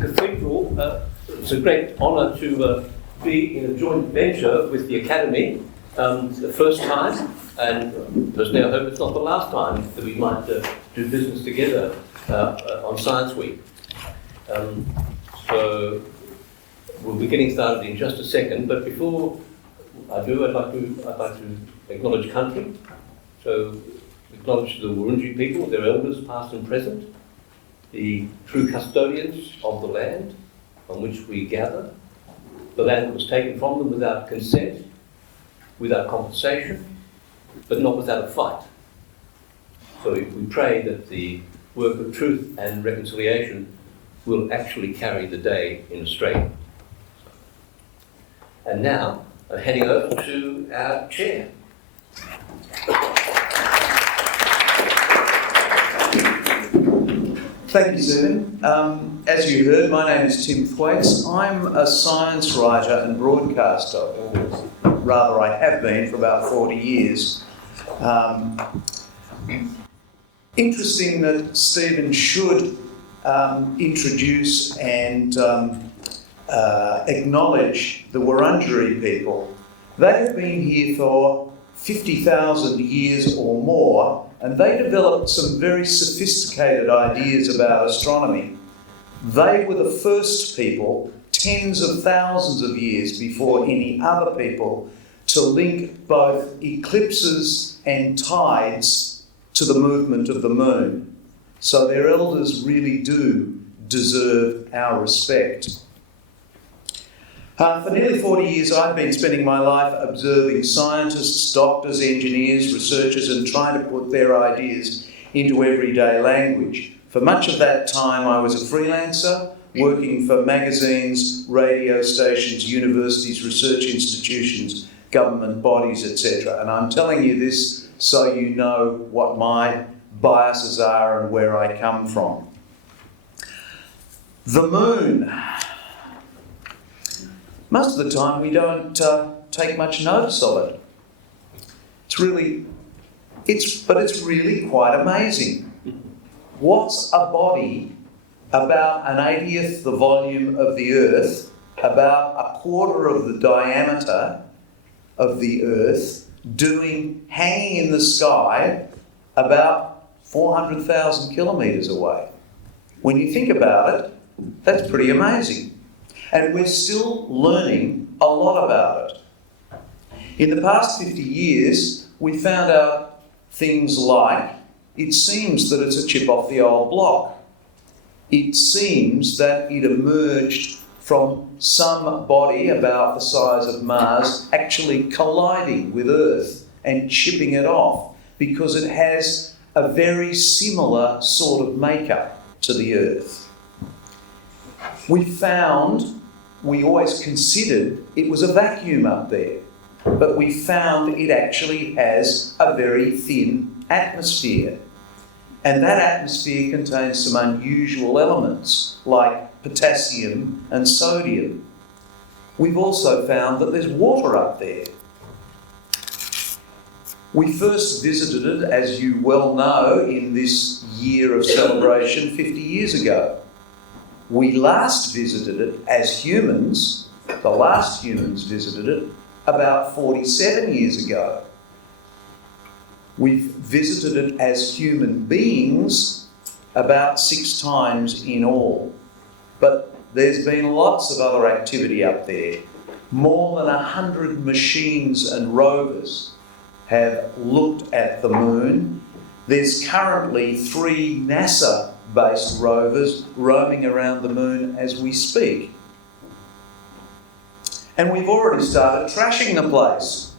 Cathedral, it's a great honour to be in a joint venture with the Academy, the first time, and personally I hope it's not the last time that we might do business together on Science Week. So we'll be getting started in just a second, but before I do, I'd like to acknowledge country. So acknowledge the Wurundjeri people, their elders, past and present, the true custodians of the land on which we gather, the land that was taken from them without consent, without compensation, but not without a fight. So we pray that the work of truth and reconciliation will actually carry the day in Australia. And now, heading over to our chair. Thank you, Stephen. As you heard, my name is Tim Thwaites. I'm a science writer and broadcaster. Rather, I have been for about 40 years. Interesting that Stephen should introduce and acknowledge the Wurundjeri people. They have been here for 50,000 years or more, and they developed some very sophisticated ideas about astronomy. They were the first people, tens of thousands of years before any other people, to link both eclipses and tides to the movement of the moon. So their elders really do deserve our respect. For nearly 40 years, I've been spending my life observing scientists, doctors, engineers, researchers, and trying to put their ideas into everyday language. For much of that time, I was a freelancer, working for magazines, radio stations, universities, research institutions, government bodies, etc. And I'm telling you this so you know what my biases are and where I come from. The moon. Most of the time we don't take much notice of it. It's really quite amazing. What's a body about an 80th the volume of the Earth, about a quarter of the diameter of the Earth, doing, hanging in the sky about 400,000 kilometres away? When you think about it, that's pretty amazing. And we're still learning a lot about it. In the past 50 years, we found out things like, it seems that it's a chip off the old block. It seems that it emerged from some body about the size of Mars actually colliding with Earth and chipping it off because it has a very similar sort of makeup to the Earth. We always considered it was a vacuum up there, but we found it actually has a very thin atmosphere. And that atmosphere contains some unusual elements like potassium and sodium. We've also found that there's water up there. We first visited it, as you well know, in this year of celebration 50 years ago. We last visited it as humans, the last humans visited it, about 47 years ago. We've visited it as human beings about 6 times in all. But there's been lots of other activity up there. More than 100 machines and rovers have looked at the moon. There's currently 3 NASA-based rovers roaming around the moon as we speak. And we've already started trashing the place.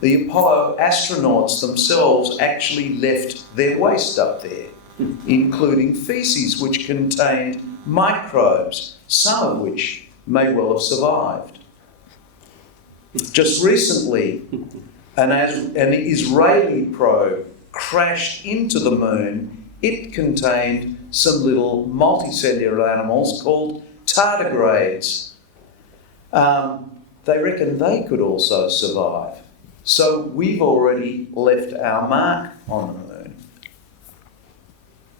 The Apollo astronauts themselves actually left their waste up there, including faeces which contained microbes, some of which may well have survived. Just recently, an Israeli probe crashed into the moon. It contained some little multicellular animals called tardigrades. They reckon they could also survive. So we've already left our mark on the moon.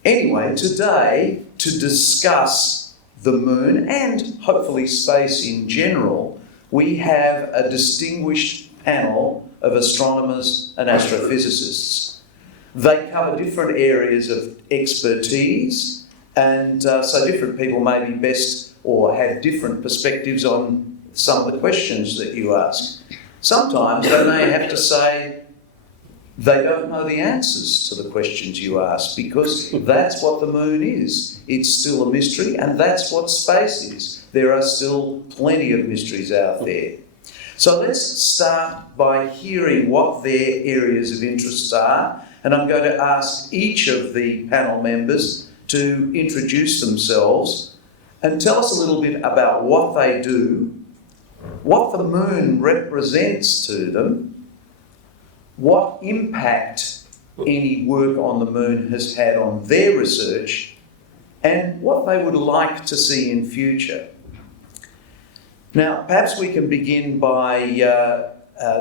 Anyway, today, to discuss the moon and hopefully space in general, we have a distinguished panel of astronomers and astrophysicists. They cover different areas of expertise, and so different people may be best or have different perspectives on some of the questions that you ask. Sometimes they may have to say they don't know the answers to the questions you ask, because that's what the moon is. It's still a mystery, and that's what space is. There are still plenty of mysteries out there. So let's start by hearing what their areas of interest are, and I'm going to ask each of the panel members to introduce themselves and tell us a little bit about what they do, what the moon represents to them, what impact any work on the moon has had on their research, and what they would like to see in future. Now, perhaps we can begin by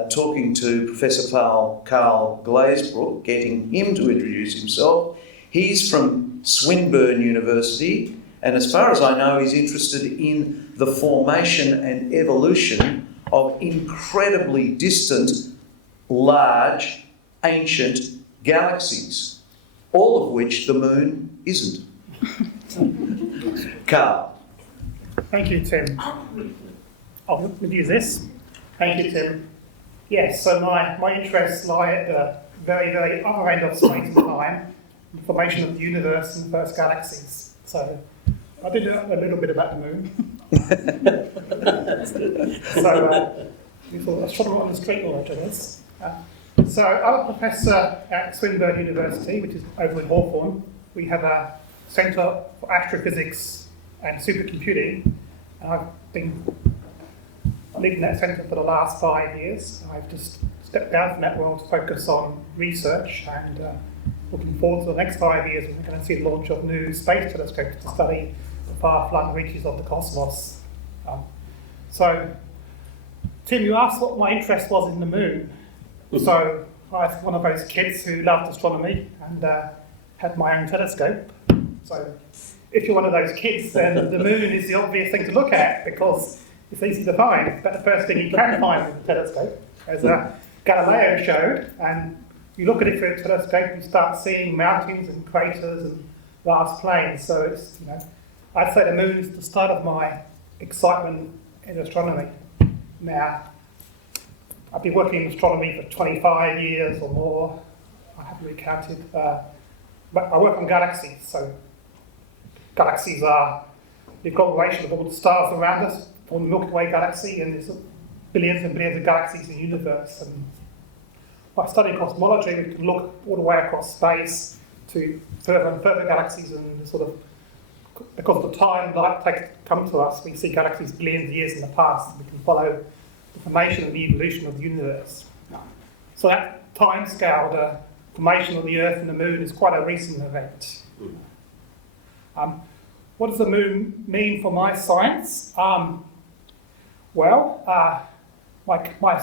talking to Professor Carl Glazebrook, getting him to introduce himself. He's from Swinburne University, and as far as I know, he's interested in the formation and evolution of incredibly distant, large, ancient galaxies, all of which the moon isn't. Carl. Thank you, Tim. I'll use this. Thank you, Tim. Yes, so my interests lie at the very, very other end of space and time, the formation of the universe and the first galaxies. So I did know a little bit about the moon. You thought astronomer on the street knowledge of this. So I'm a professor at Swinburne University, which is over in Hawthorne. We have a centre for astrophysics and supercomputing. And I've been leading that centre for the last 5 years. I've just stepped down from that world to focus on research, and looking forward to the next 5 years when we're going to see the launch of new space telescopes to study the far-flung reaches of the cosmos. So, Tim, you asked what my interest was in the moon. So I was one of those kids who loved astronomy and had my own telescope. So if you're one of those kids, then the moon is the obvious thing to look at because it's easy to find. It's about the first thing you can find with a telescope, as Galileo showed. And you look at it through a telescope, you start seeing mountains and craters and vast plains. So it's, I'd say the moon is the start of my excitement in astronomy. Now, I've been working in astronomy for 25 years or more. I haven't really counted. But I work on galaxies. So galaxies are the agglomeration of all the stars around us, from the Milky Way galaxy, and there's billions and billions of galaxies in the universe. And by studying cosmology, we can look all the way across space to further and further galaxies, and sort of, because of the time light takes to come to us, we see galaxies billions of years in the past. We can follow the formation and the evolution of the universe. So that time scale, the formation of the Earth and the Moon, is quite a recent event. What does the moon mean for my science? My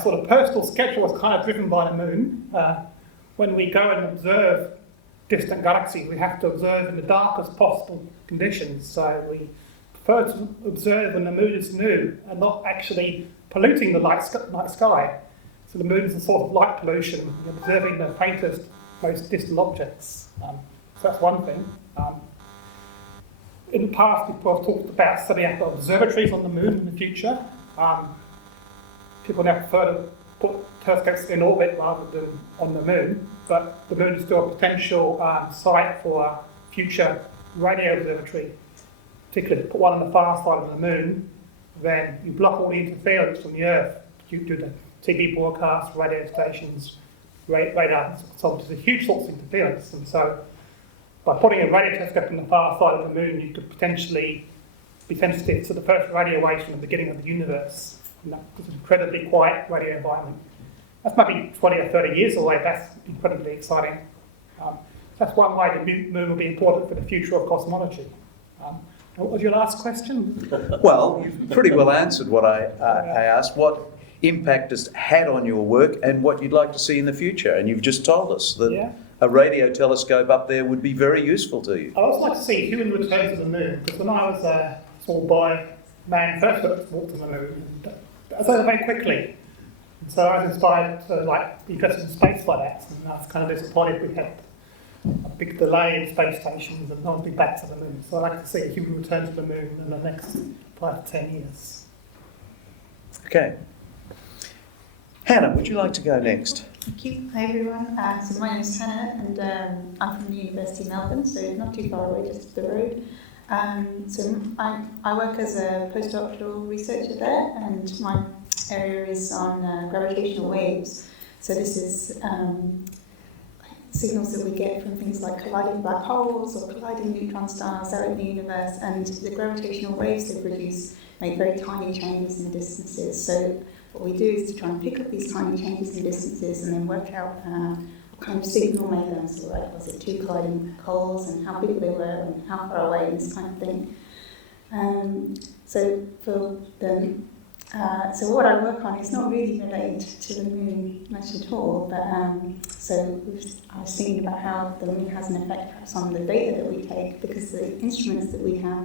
sort of personal schedule was kind of driven by the moon. When we go and observe distant galaxies, we have to observe in the darkest possible conditions. So we prefer to observe when the moon is new and not actually polluting the night sky. So the moon is a sort of light pollution, observing the faintest, most distant objects. So that's one thing. In the past, people have talked about setting up observatories on the moon in the future. People now prefer to put telescopes in orbit rather than on the moon, but the moon is still a potential site for a future radio observatory. Particularly, if you put one on the far side of the moon, then you block all the interference from the Earth due to the TV broadcasts, radio stations, radar. So there's a huge source of interference, and so by putting a radio telescope on the far side of the moon, you could potentially be sensitive to the first radio waves from the beginning of the universe. And that's an incredibly quiet radio environment. That's maybe 20 or 30 years away. That's incredibly exciting. That's one way the moon will be important for the future of cosmology. What was your last question? Well, you've pretty well answered what I asked. What impact has had on your work and what you'd like to see in the future? And you've just told us that a radio telescope up there would be very useful to you. I'd also like to see human return to the moon, because when I was for why man first walked on the moon. And that was over very quickly. And so I was inspired to be interested in space by that, and I was kind of disappointed we had a big delay in space stations and not be back to the moon. So I'd like to see a human return to the moon in the next 5 to 10 years. Okay. Hannah, would you like to go next? Thank you. Hi everyone. So my name is Hannah, and I'm from the University of Melbourne, so not too far away, just up the road. So I work as a postdoctoral researcher there, and my area is on gravitational waves. So this is signals that we get from things like colliding black holes or colliding neutron stars out in the universe, and the gravitational waves they produce make very tiny changes in distances. So what we do is to try and pick up these tiny changes in distances and then work out what kind of signal made them. So like, was it two colliding black holes, and how big they were, and how far away, and this kind of thing. So for them, so what I work on is not really related to the moon much at all, but I was thinking about how the moon has an effect perhaps on the data that we take, because the instruments that we have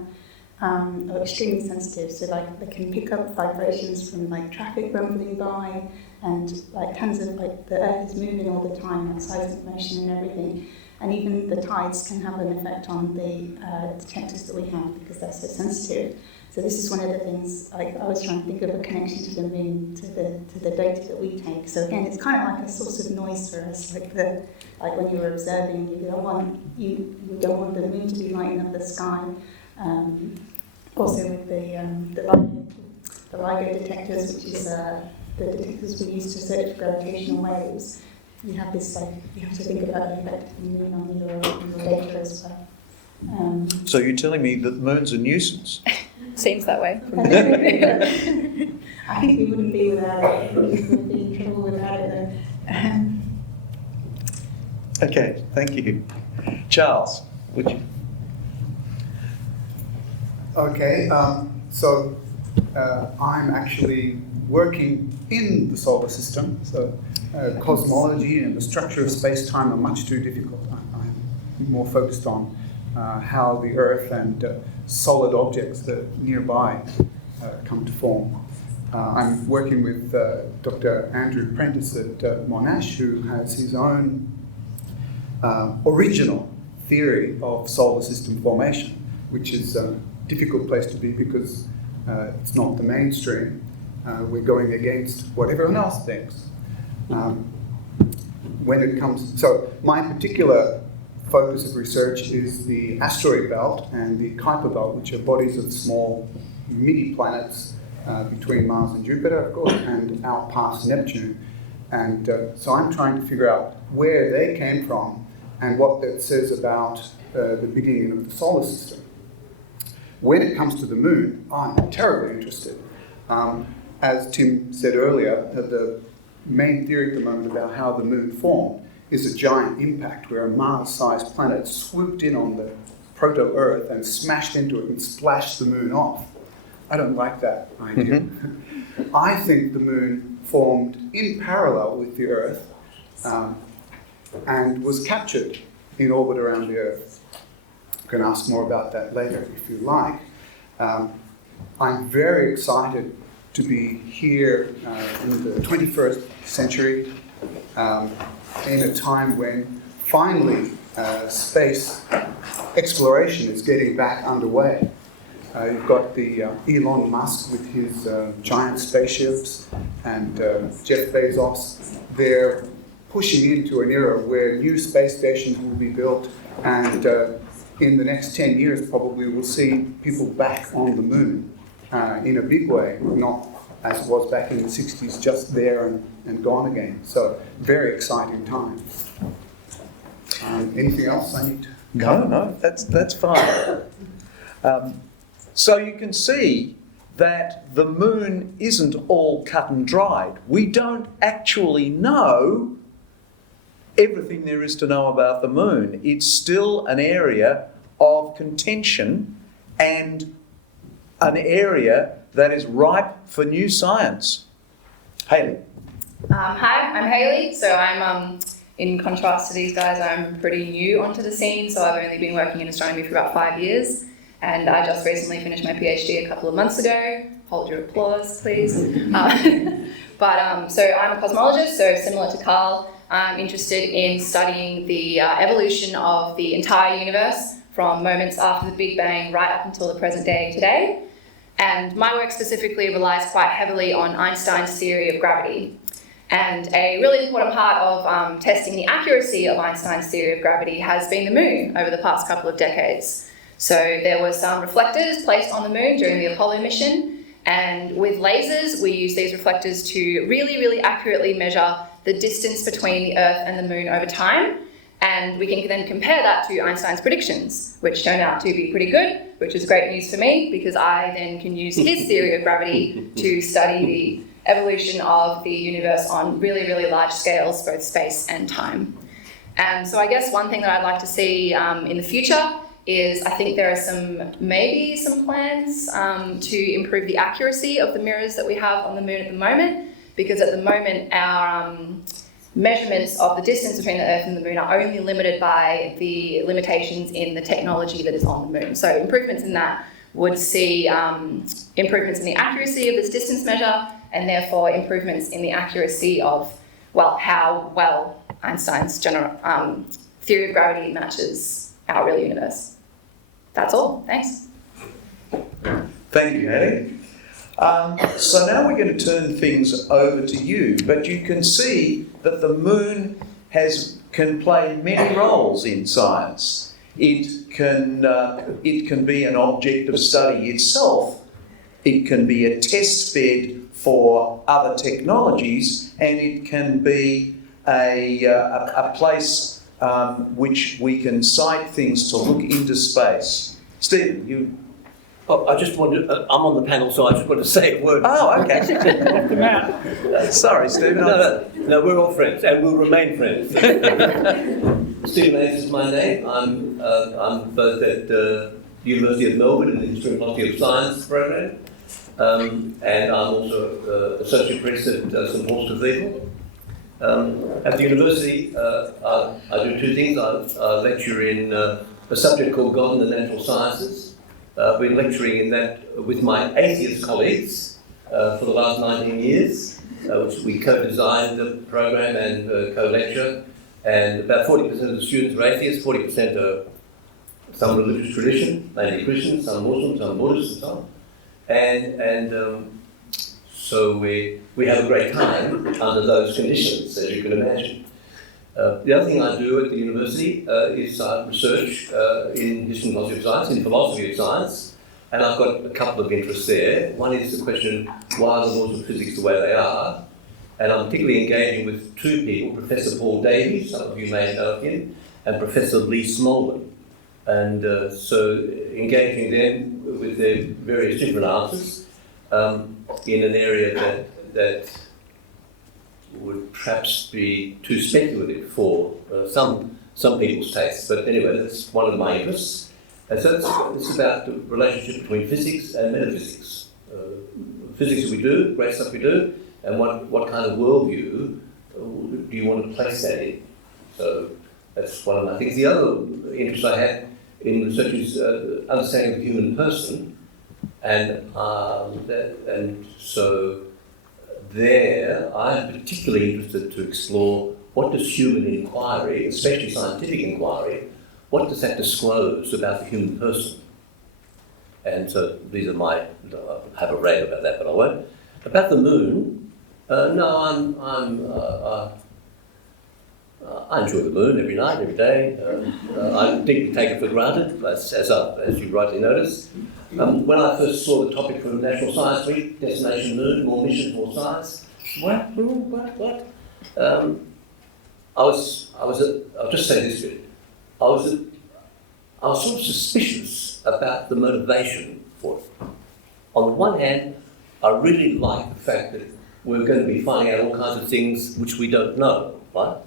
are extremely sensitive, so like they can pick up vibrations from like traffic rumbling by, and like tons of like the Earth is moving all the time, like seismic motion and everything, and even the tides can have an effect on the detectors that we have because they're so sensitive. So this is one of the things I was trying to think of, a connection to the moon, to the data that we take. So again, it's kind of like a source of noise for us, like when you were observing, you don't want the moon to be lighting up the sky. Also with the LIGO detectors, which is the detectors we use to search for gravitational waves, you have this you have to think about the effect of the moon on your data as well. So you're telling me that the moon's a nuisance? Seems that way. I think we wouldn't be without it. We would be in trouble without it. Okay, thank you. Charles, would you? Okay, so I'm actually working in the solar system, so cosmology and the structure of space-time are much too difficult. I'm more focused on how the Earth and solid objects that are nearby come to form. I'm working with Dr. Andrew Prentice at Monash, who has his own original theory of solar system formation, which is a difficult place to be because it's not the mainstream. We're going against what everyone else thinks. When it comes, so my particular focus of research is the asteroid belt and the Kuiper belt, which are bodies of small mini-planets between Mars and Jupiter, of course, and out past Neptune. And so I'm trying to figure out where they came from and what that says about the beginning of the solar system. When it comes to the moon, I'm terribly interested. As Tim said earlier, the main theory at the moment about how the moon formed is a giant impact where a Mars-sized planet swooped in on the proto-Earth and smashed into it and splashed the moon off. I don't like that idea. I think the moon formed in parallel with the Earth and was captured in orbit around the Earth. You can ask more about that later if you like. I'm very excited to be here in the 21st century, in a time when finally space exploration is getting back underway. You've got the Elon Musk with his giant spaceships and Jeff Bezos. They're pushing into an era where new space stations will be built, and in the next 10 years probably we'll see people back on the moon in a big way, not as it was back in the 60s, just there and gone again. So very exciting times. Anything else I need to cover? No, that's fine. So you can see that the moon isn't all cut and dried. We don't actually know everything there is to know about the moon. It's still an area of contention and an area that is ripe for new science. Hayley. Hi, I'm Hayley. So I'm, in contrast to these guys, I'm pretty new onto the scene. So I've only been working in astronomy for about 5 years. and I just recently finished my PhD a couple of months ago. Hold your applause, please. So I'm a cosmologist, so similar to Carl, I'm interested in studying the evolution of the entire universe from moments after the Big Bang right up until the present day today. And my work specifically relies quite heavily on Einstein's theory of gravity. And a really important part of testing the accuracy of Einstein's theory of gravity has been the moon over the past couple of decades. So there were some reflectors placed on the moon during the Apollo mission, and with lasers we use these reflectors to really, really accurately measure the distance between the Earth and the moon over time, and we can then compare that to Einstein's predictions, which turned out to be pretty good, which is great news for me because I then can use his theory of gravity to study the evolution of the universe on really, really large scales, both space and time. And so I guess one thing that I'd like to see in the future is I think there are maybe some plans to improve the accuracy of the mirrors that we have on the moon at the moment, because at the moment our measurements of the distance between the Earth and the moon are only limited by the limitations in the technology that is on the moon. So improvements in that would see improvements in the accuracy of this distance measure, and therefore improvements in the accuracy of, well, how well Einstein's theory of gravity matches our real universe. That's all. Thanks. Thank you, Hattie. So now we're going to turn things over to you, but you can see that the moon can play many roles in science. It can be an object of study itself. It can be a test bed for other technologies, and it can be a place which we can cite things to look into space. Stephen, you... Oh, I just wanted I'm on the panel, so I just wanted to say a word. Oh, okay. Sorry, Stephen. No, we're all friends, and we'll remain friends. Stephen Ames is my name. I'm both at the University of Melbourne in the History and Philosophy of Science program, and I'm also Associate Professor at St Paul's Cathedral. At the university, I do two things. I lecture in a subject called God and the Natural Sciences. I've been lecturing in that with my atheist colleagues for the last 19 years, which we co-designed the program and co-lecture. And about 40% of the students are atheists, 40% are some religious tradition, mainly Christians, some Muslims, some Buddhists, and so on. And so we have a great time under those conditions, as you can imagine. The other thing I do at the university is research in history and philosophy of science, in philosophy of science, and I've got a couple of interests there. One is the question, why are the laws of physics the way they are? And I'm particularly engaging with two people, Professor Paul Davies, some of you may know of him, and Professor Lee Smolin. And so engaging them with their various different answers in an area that would perhaps be too speculative for some people's tastes. But anyway, that's one of my interests. And so it's about the relationship between physics and metaphysics. Physics we do, great stuff we do, and what kind of worldview do you want to place that in? So that's one of my things. The other interest I had in research is understanding the human person, and so there I'm particularly interested to explore what does human inquiry, especially scientific inquiry, what does that disclose about the human person? And so these are I have a rant about that, but I won't. About the moon, I enjoy the moon every night, every day. I deeply take it for granted, as you rightly noticed. When I first saw the topic for National Science Week, Destination Moon, more missions, more science, what? I'll just say this bit. I was sort of suspicious about the motivation for it. On the one hand, I really like the fact that we're going to be finding out all kinds of things which we don't know, right?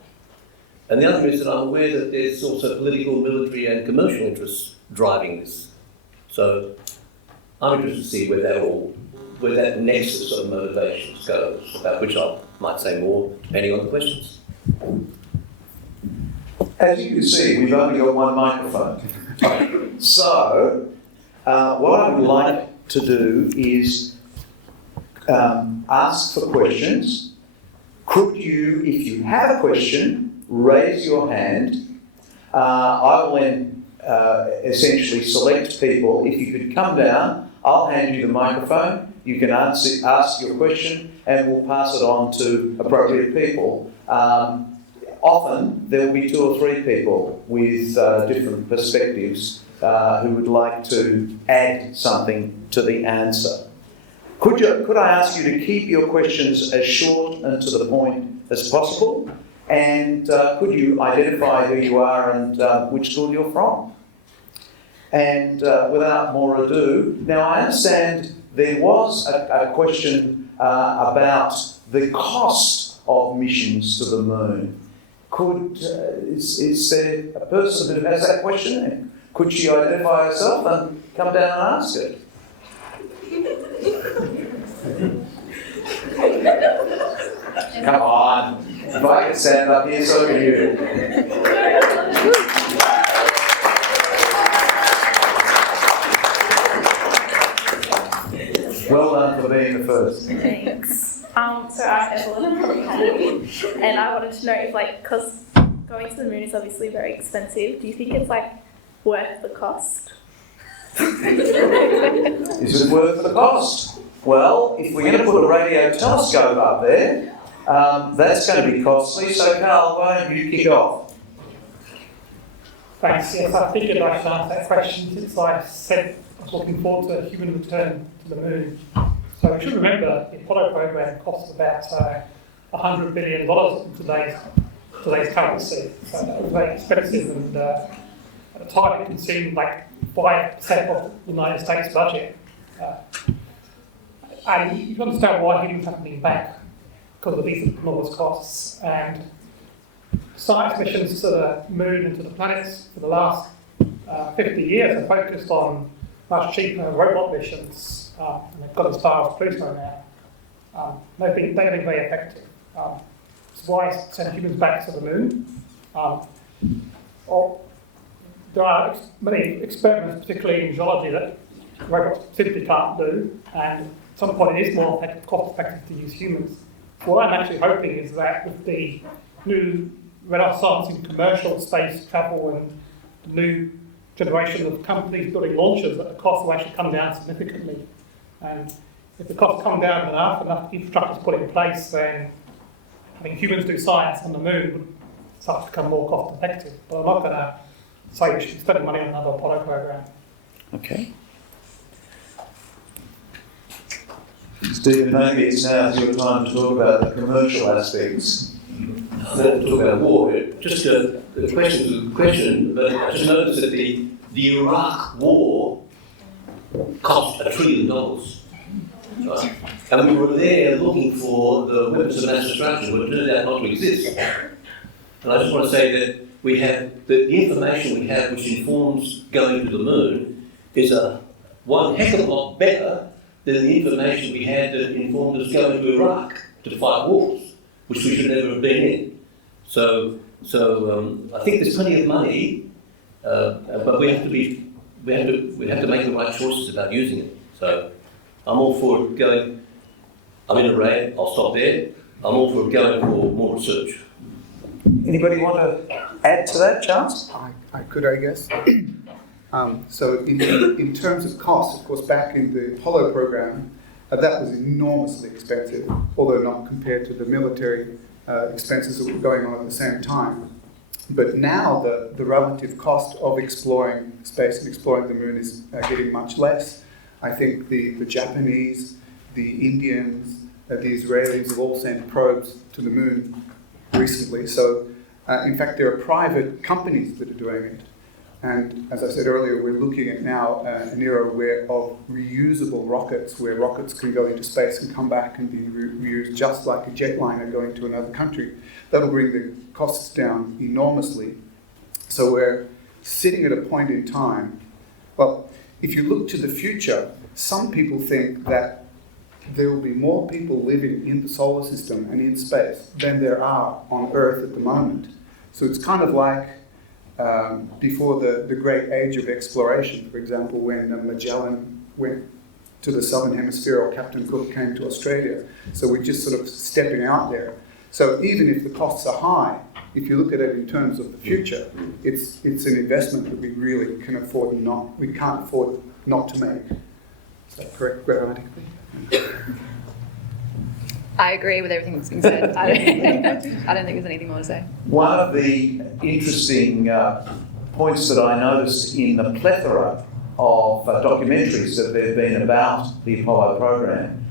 And the other is that I'm aware that there's also political, military and commercial interests driving this. So I'm interested to see where that nexus of motivations goes, about which I might say more depending on the questions. As you can see, we've only got one microphone. So, what I would like to do is ask for questions. Could you, if you have a question, raise your hand. I will then essentially select people. If you could come down, I'll hand you the microphone. You can ask your question and we'll pass it on to appropriate people. Often there will be 2 or 3 people with different perspectives who would like to add something to the answer. Could I ask you to keep your questions as short and to the point as possible? And could you identify who you are and which school you're from? And without more ado, now I understand there was a question about the cost of missions to the moon. Is there a person who has that question? Could she identify herself and come down and ask it? Come on. If I can stand up here, so can you. Well done for being the first. Thanks. So I'm Evelyn from Academy, and I wanted to know if, because going to the moon is obviously very expensive, do you think it's worth the cost? Is it worth the cost? Well, if we're going to put a radio telescope up there, that's going to be costly. So, Carl, why don't you kick off? Thanks. Yes, I figured I should answer that question since I said I was looking forward to a human return to the moon. So we should remember the Apollo program cost about $100 billion in today's currency. So that was very expensive, and at the time it consumed 5% of the United States budget. And you can understand why humans haven't been back because of these enormous costs. And science missions to the moon and to the planets for the last 50 years have focused on much cheaper robot missions. And they've got as far as Pluto now. They've been very effective. It's why send humans back to the moon. There are many experiments, particularly in geology, that robots simply can't do, and at some point it is more cost-effective to use humans. What I'm actually hoping is that with the new renaissance in commercial space travel and the new generation of companies building launchers, that the cost will actually come down significantly. And if the costs come down enough infrastructure is put in place, then having humans do science on the moon would start to become more cost-effective. But I'm not going to say we should spend money on another Apollo program. Okay. Stephen, maybe it's now your time to talk about the commercial aspects. I'm going to talk about war. Just the question, but I just noticed that the Iraq war cost $1 trillion. And we were there looking for the weapons of mass destruction, but it turned out not to exist. And I just want to say that we have the information we have, which informs going to the moon, is one heck of a lot better than the information we had that informed us going to Iraq to fight wars, which we should never have been in. So I think there's plenty of money, but we have to make the right choices about using it. So I'm all for going. I'm in a Revd. I'll stop there. I'm all for going for more research. Anybody want to add to that, Charles? I could, I guess. So in terms of cost, of course, back in the Apollo program, that was enormously expensive, although not compared to the military expenses that were going on at the same time. But now the relative cost of exploring space and exploring the moon is getting much less. I think the Japanese, the Indians, the Israelis have all sent probes to the moon recently. So, in fact, there are private companies that are doing it. And as I said earlier, we're looking at now an era of reusable rockets, where rockets can go into space and come back and be reused just like a jetliner going to another country. That'll bring the costs down enormously. So we're sitting at a point in time, well, if you look to the future, some people think that there will be more people living in the solar system and in space than there are on Earth at the moment. So it's kind of like before the great age of exploration. For example, when Magellan went to the southern hemisphere, or Captain Cook came to Australia. So we're just sort of stepping out there. So even if the costs are high, if you look at it in terms of the future, it's an investment that we really can afford we can't afford not to make. Is that correct grammatically? I agree with everything that's been said. I don't think there's anything more to say. One of the interesting points that I noticed in the plethora of documentaries that there have been about the Apollo program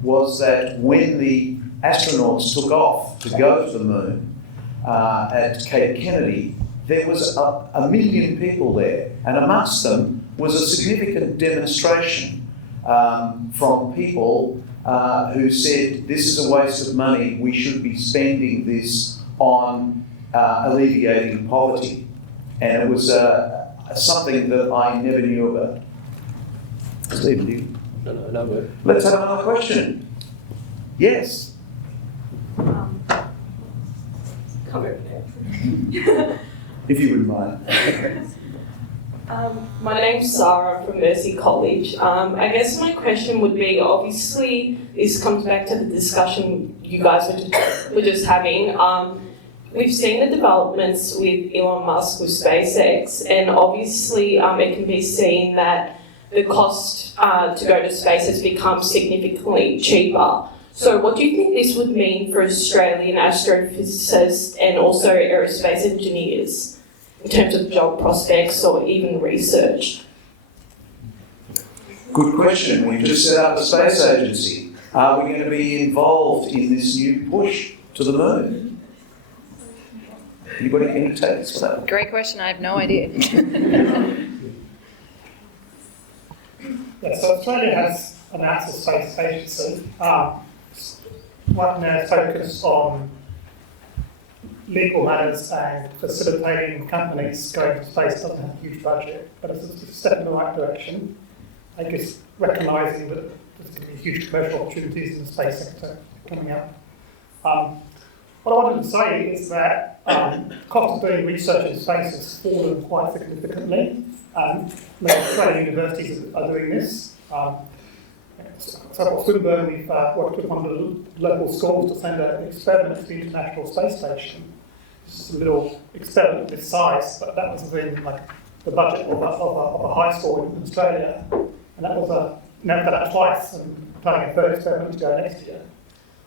was that when the astronauts took off to go to the moon at Cape Kennedy, there was a million people there, and amongst them was a significant demonstration from people who said, this is a waste of money, we should be spending this on alleviating poverty. And it was something that I never knew about. Steve, do you? No. Let's have another question. Yes. Come over there. If you wouldn't mind. My name's Sarah, I'm from Mercy College. I guess my question would be, obviously, this comes back to the discussion you guys were just having. We've seen the developments with Elon Musk with SpaceX, and obviously it can be seen that the cost to go to space has become significantly cheaper. So what do you think this would mean for Australian astrophysicists and also aerospace engineers in terms of job prospects or even research? Good question. We've just set up a space agency. Are we going to be involved in this new push to the moon? Anybody any takes for that? Great question. I have no idea. Yeah, so Australia has a NASA space agency. Right now it's focused on legal matters and facilitating companies going to space. Doesn't have a huge budget, but it's a step in the right direction. I guess recognising that there's going to be huge commercial opportunities in the space sector coming up. What I wanted to say is that the cost of doing research in space has fallen quite significantly. Many Australian universities are doing this. So at Swinburne, we've worked with one of the local schools to send an experiment to the International Space Station. It's a little experiment this size, but that was within the budget of a high school in Australia. And that was now that twice and planning a third experiment to go next year.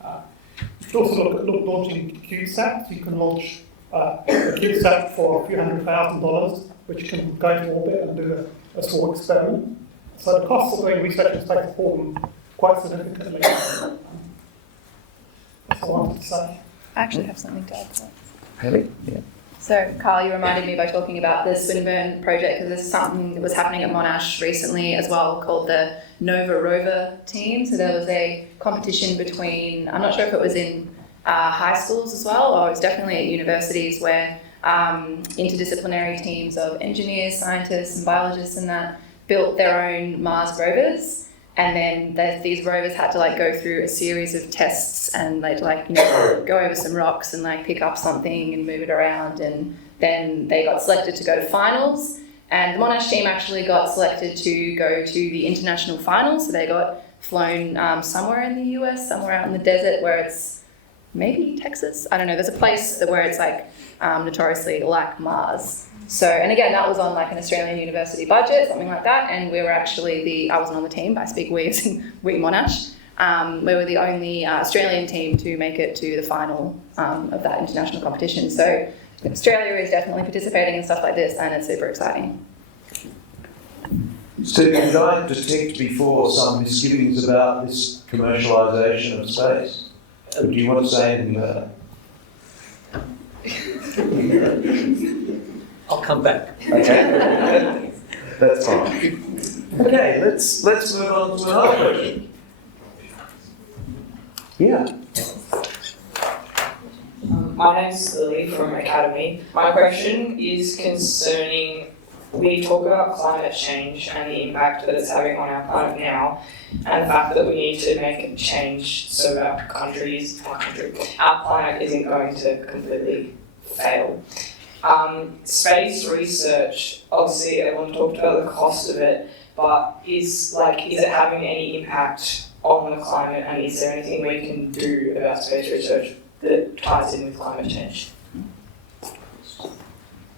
You should also look at launching CubeSats. You can launch a CubeSat for a few $100,000, which can go to orbit and do a small experiment. So the costs of doing research in space have fallen quite significantly. That's all I wanted to say. I actually have something to add to that. Haley? Yeah. So, Carl, you reminded me by talking about the Swinburne project, because there's something that was happening at Monash recently as well called the Nova Rover team. So there was a competition between, I'm not sure if it was in high schools as well, or it's definitely at universities, where interdisciplinary teams of engineers, scientists and biologists and that built their own Mars rovers. And then these rovers had to go through a series of tests, and they'd go over some rocks and pick up something and move it around, and then they got selected to go to finals. And the Monash team actually got selected to go to the international finals, so they got flown somewhere in the US, somewhere out in the desert where it's maybe Texas. I don't know. There's a place where it's notoriously like Mars. So, and again, that was on an Australian university budget, something like that. And we were actually I wasn't on the team, but I speak we as in we Monash. We were the only Australian team to make it to the final of that international competition. So Australia is definitely participating in stuff like this, and it's super exciting. Steve, did I detect before some misgivings about this commercialisation of space? Do you want to say anything about that? I'll come back. Okay. That's fine. Okay, let's move on to another question. Yeah. My name's Lily from Academy. My question is concerning, we talk about climate change and the impact that it's having on our planet now, and the fact that we need to make a change so our planet isn't going to completely fail. Space research, obviously everyone talked about the cost of it, but is it having any impact on the climate, and is there anything we can do about space research that ties in with climate change?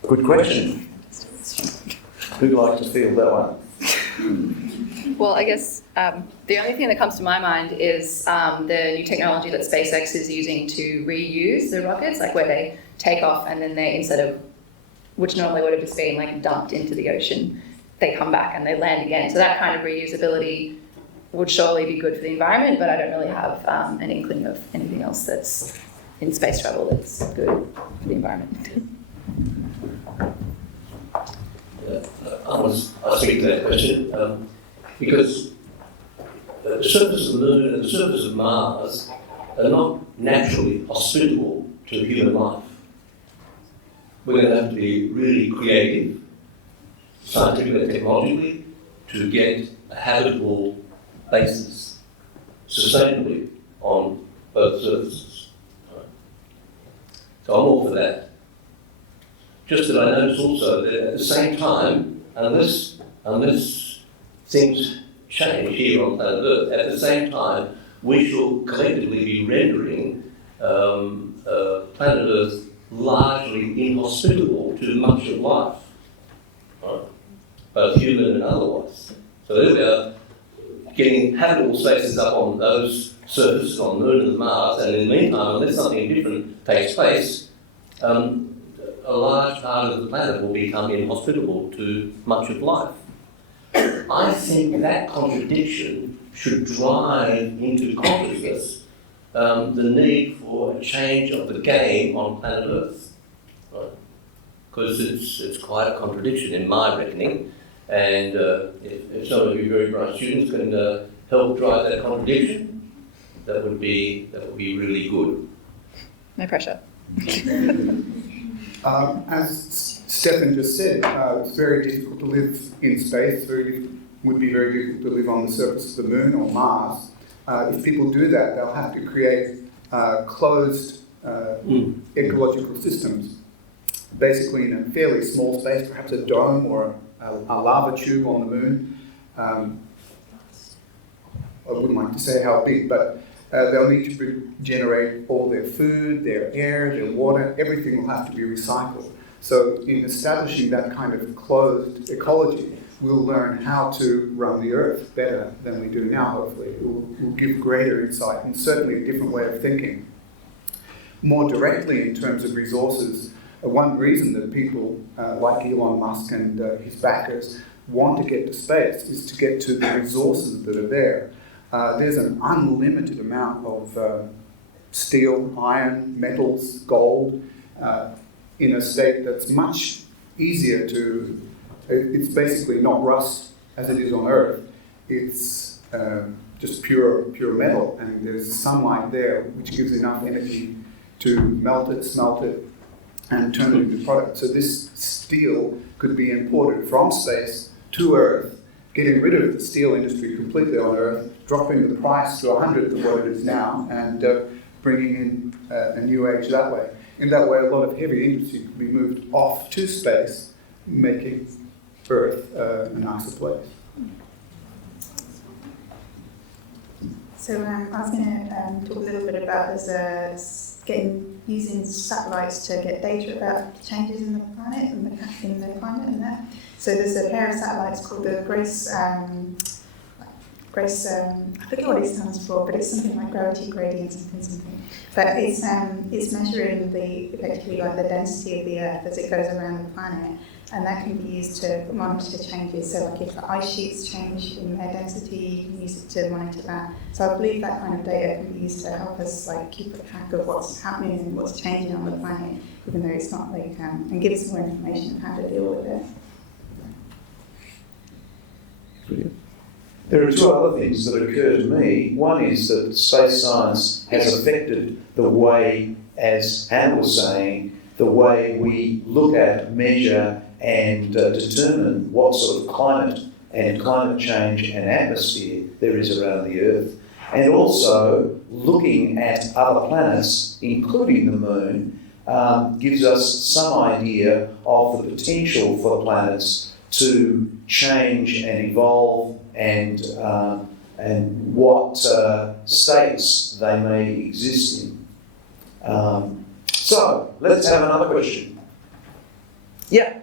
Good question. Who'd like to field that one? Well, I guess the only thing that comes to my mind is the new technology that SpaceX is using to reuse the rockets, like where they take off and then they, instead of, which normally would have just been like dumped into the ocean, they come back and they land again. So that kind of reusability would surely be good for the environment, but I don't really have an inkling of anything else that's in space travel that's good for the environment. I'll speak to that question because the surface of the Moon and the surface of Mars are not naturally hospitable to human life. We're going to have to be really creative, scientifically and technologically, to get a habitable basis sustainably on both surfaces. So I'm all for that. Just that I notice also that at the same time, unless things change here on planet Earth, at the same time, we shall collectively be rendering planet Earth largely inhospitable to much of life, right? Both human and otherwise. So there we are, getting habitable spaces up on those surfaces on the Moon and Mars, and in the meantime, unless something different takes place, a large part of the planet will become inhospitable to much of life. I think that contradiction should drive into consciousness the need for a change of the game on planet Earth, right? Because it's quite a contradiction in my reckoning, and if some of you very bright students can help drive that contradiction, that would be really good. No pressure. As Stefan just said, it's very difficult to live in space. Would be very difficult to live on the surface of the Moon or Mars. If people do that, they'll have to create closed ecological systems, basically in a fairly small space, perhaps a dome or a lava tube on the Moon. I wouldn't like to say how big, but they'll need to generate all their food, their air, their water. Everything will have to be recycled. So in establishing that kind of closed ecology, we'll learn how to run the Earth better than we do now, hopefully. It will give greater insight and certainly a different way of thinking. More directly in terms of resources, one reason that people like Elon Musk and his backers want to get to space is to get to the resources that are there. There's an unlimited amount of steel, iron, metals, gold in a state that's much easier to... It's basically not rust as it is on Earth. It's just pure metal, and there's sunlight there which gives enough energy to melt it, smelt it, and turn it into product. So this steel could be imported from space to Earth, getting rid of the steel industry completely on Earth, dropping the price to 100th of what it is now, and bringing in a new age that way. In that way, a lot of heavy industry could be moved off to space, making Earth a nicer place. So I was going to talk a little bit about using satellites to get data about changes in the planet and in the climate and that. So there's a pair of satellites called the Grace. I forget what it stands for, but it's something like gravity gradient something. But it's measuring effectively like the density of the Earth as it goes around the planet, and that can be used to monitor changes. So like if the ice sheets change in their density, you can use it to monitor that. So I believe that kind of data can be used to help us like keep track of what's happening and what's changing on the planet, even though it's not like and give us more information on how to deal with it. Brilliant. There are two other things that occur to me. One is that space science has affected the way, as Hannah was saying, the way we look at, measure and determine what sort of climate and climate change and atmosphere there is around the Earth. And also looking at other planets, including the Moon, gives us some idea of the potential for the planets to change and evolve and what states they may exist in. So, let's have another question. Yeah.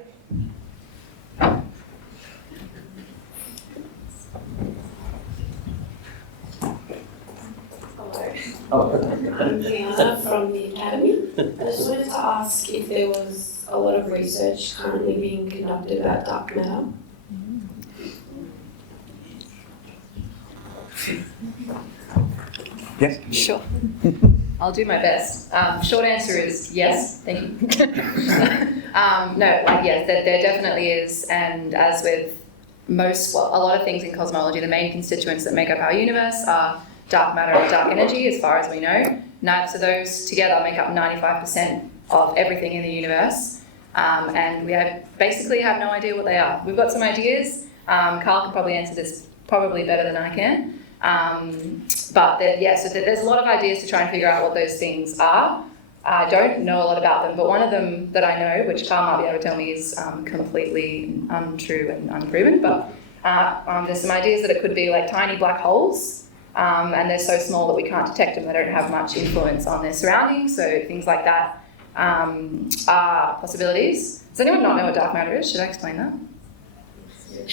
I'm Diana from the Academy. I just wanted to ask if there was a lot of research currently being conducted about dark matter. Yes. Sure. I'll do my best. Short answer is yes. Thank you. Yes, there definitely is, and as with a lot of things in cosmology, the main constituents that make up our universe are dark matter and dark energy, as far as we know. So those together make up 95% of everything in the universe, and we basically have no idea what they are. We've got some ideas. Carl can probably answer this probably better than I can. So there's a lot of ideas to try and figure out what those things are. I don't know a lot about them, but one of them that I know, which Carl might be able to tell me, is completely untrue and unproven, but there's some ideas that it could be like tiny black holes, and they're so small that we can't detect them. They don't have much influence on their surroundings, so things like that are possibilities. Does anyone not know what dark matter is? Should I explain that?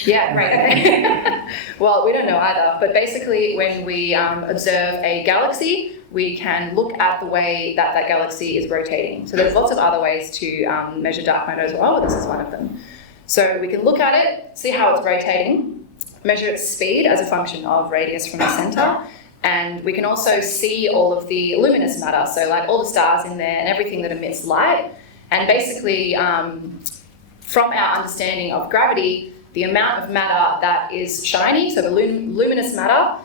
Yeah, right. Well, we don't know either, but basically when we observe a galaxy, we can look at the way that that galaxy is rotating. So there's lots of other ways to measure dark matter as well, but this is one of them. So we can look at it, see how it's rotating, measure its speed as a function of radius from the centre, and we can also see all of the luminous matter, so like all the stars in there and everything that emits light. And basically, from our understanding of gravity, the amount of matter that is shiny, so the luminous matter,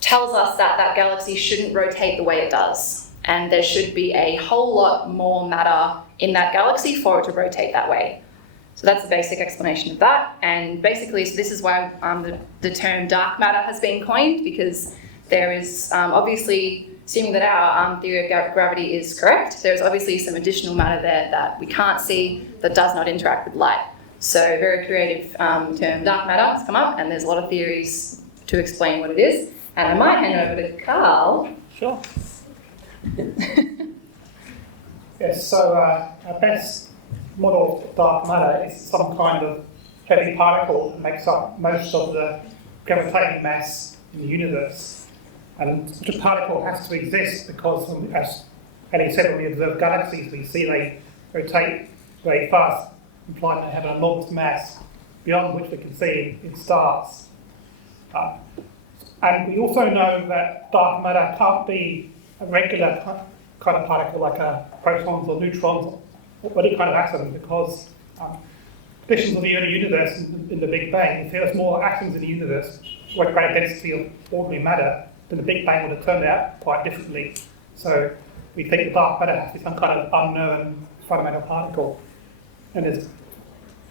tells us that that galaxy shouldn't rotate the way it does. And there should be a whole lot more matter in that galaxy for it to rotate that way. So that's the basic explanation of that. And basically, so this is why the term dark matter has been coined, because there is obviously, assuming that our theory of gravity is correct, there's obviously some additional matter there that we can't see that does not interact with light. So very creative term dark matter has come up, and there's a lot of theories to explain what it is. And I might hand over to Carl. Sure. Yes, so our best model of dark matter is some kind of heavy particle that makes up most of the gravitating mass in the universe. And such a particle has to exist because, as Ellie said, when we observe galaxies, we see they rotate very fast, implying they have an enormous mass beyond which we can see in stars. And we also know that dark matter can't be a regular kind of particle like protons or neutrons or any kind of atom, because conditions of the early universe in the Big Bang, if there was more atoms in the universe, with great density of ordinary matter, then the Big Bang would have turned out quite differently. So we think the dark matter has to be some kind of unknown fundamental particle. And there's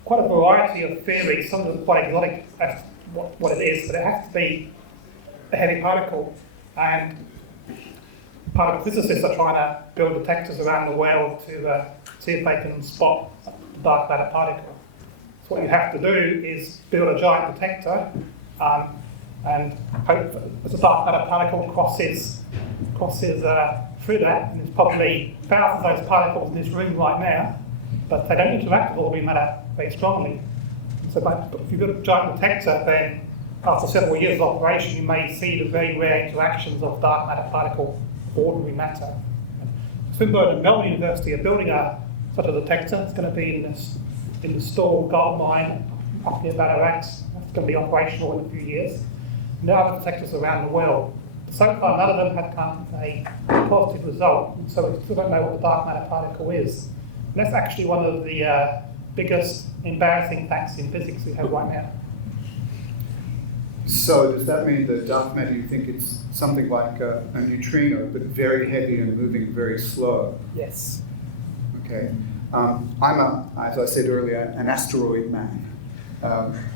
quite a variety of theories, some of them quite exotic as to what it is, but it has to be a heavy particle. And particle physicists are trying to build detectors around the world to see if they can spot the dark matter particle. So what you have to do is build a giant detector and hope that the dark matter particle crosses through that. And there's probably thousands of those particles in this room right now, but they don't interact with ordinary matter very strongly. So if you build a giant detector, then after several years of operation, you may see the very rare interactions of dark matter particle with ordinary matter. Swinburne and Melbourne University are building such a detector. It's going to be in the Storm gold mine up near Ballarat. It's going to be operational in a few years. And there are other detectors around the world. So far, none of them have come with a positive result, so we still don't know what the dark matter particle is. And that's actually one of the biggest embarrassing facts in physics we have right now. So does that mean that dark matter, you think it's something like a neutrino, but very heavy and moving very slow? Yes. Okay. I'm, as I said earlier, an asteroid man,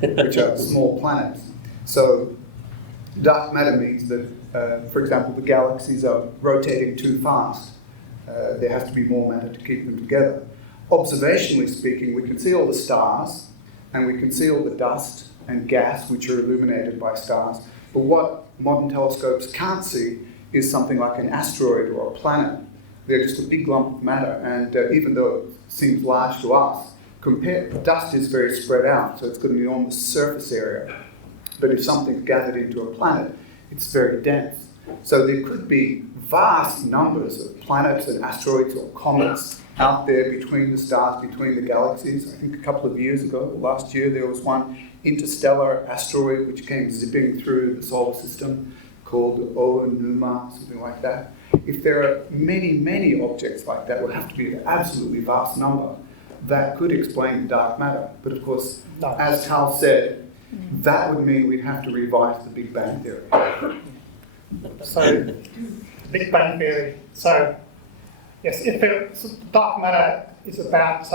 which are small planets. So dark matter means that, for example, the galaxies are rotating too fast. there has to be more matter to keep them together. Observationally speaking, we can see all the stars, and we can see all the dust and gas which are illuminated by stars. But what modern telescopes can't see is something like an asteroid or a planet. They're just a big lump of matter, and even though it seems large to us, dust is very spread out, so it's got an enormous surface area. But if something's gathered into a planet, it's very dense. So there could be vast numbers of planets and asteroids or comets out there between the stars, between the galaxies. I think a couple of years ago, last year, there was one interstellar asteroid which came zipping through the solar system called Oumuamua, something like that. If there are many, many objects like that, it will have to be an absolutely vast number that could explain the dark matter. But of course, as Carl said, that would mean we'd have to revise the Big Bang Theory. So, Big Bang Theory. So, yes, if dark matter is about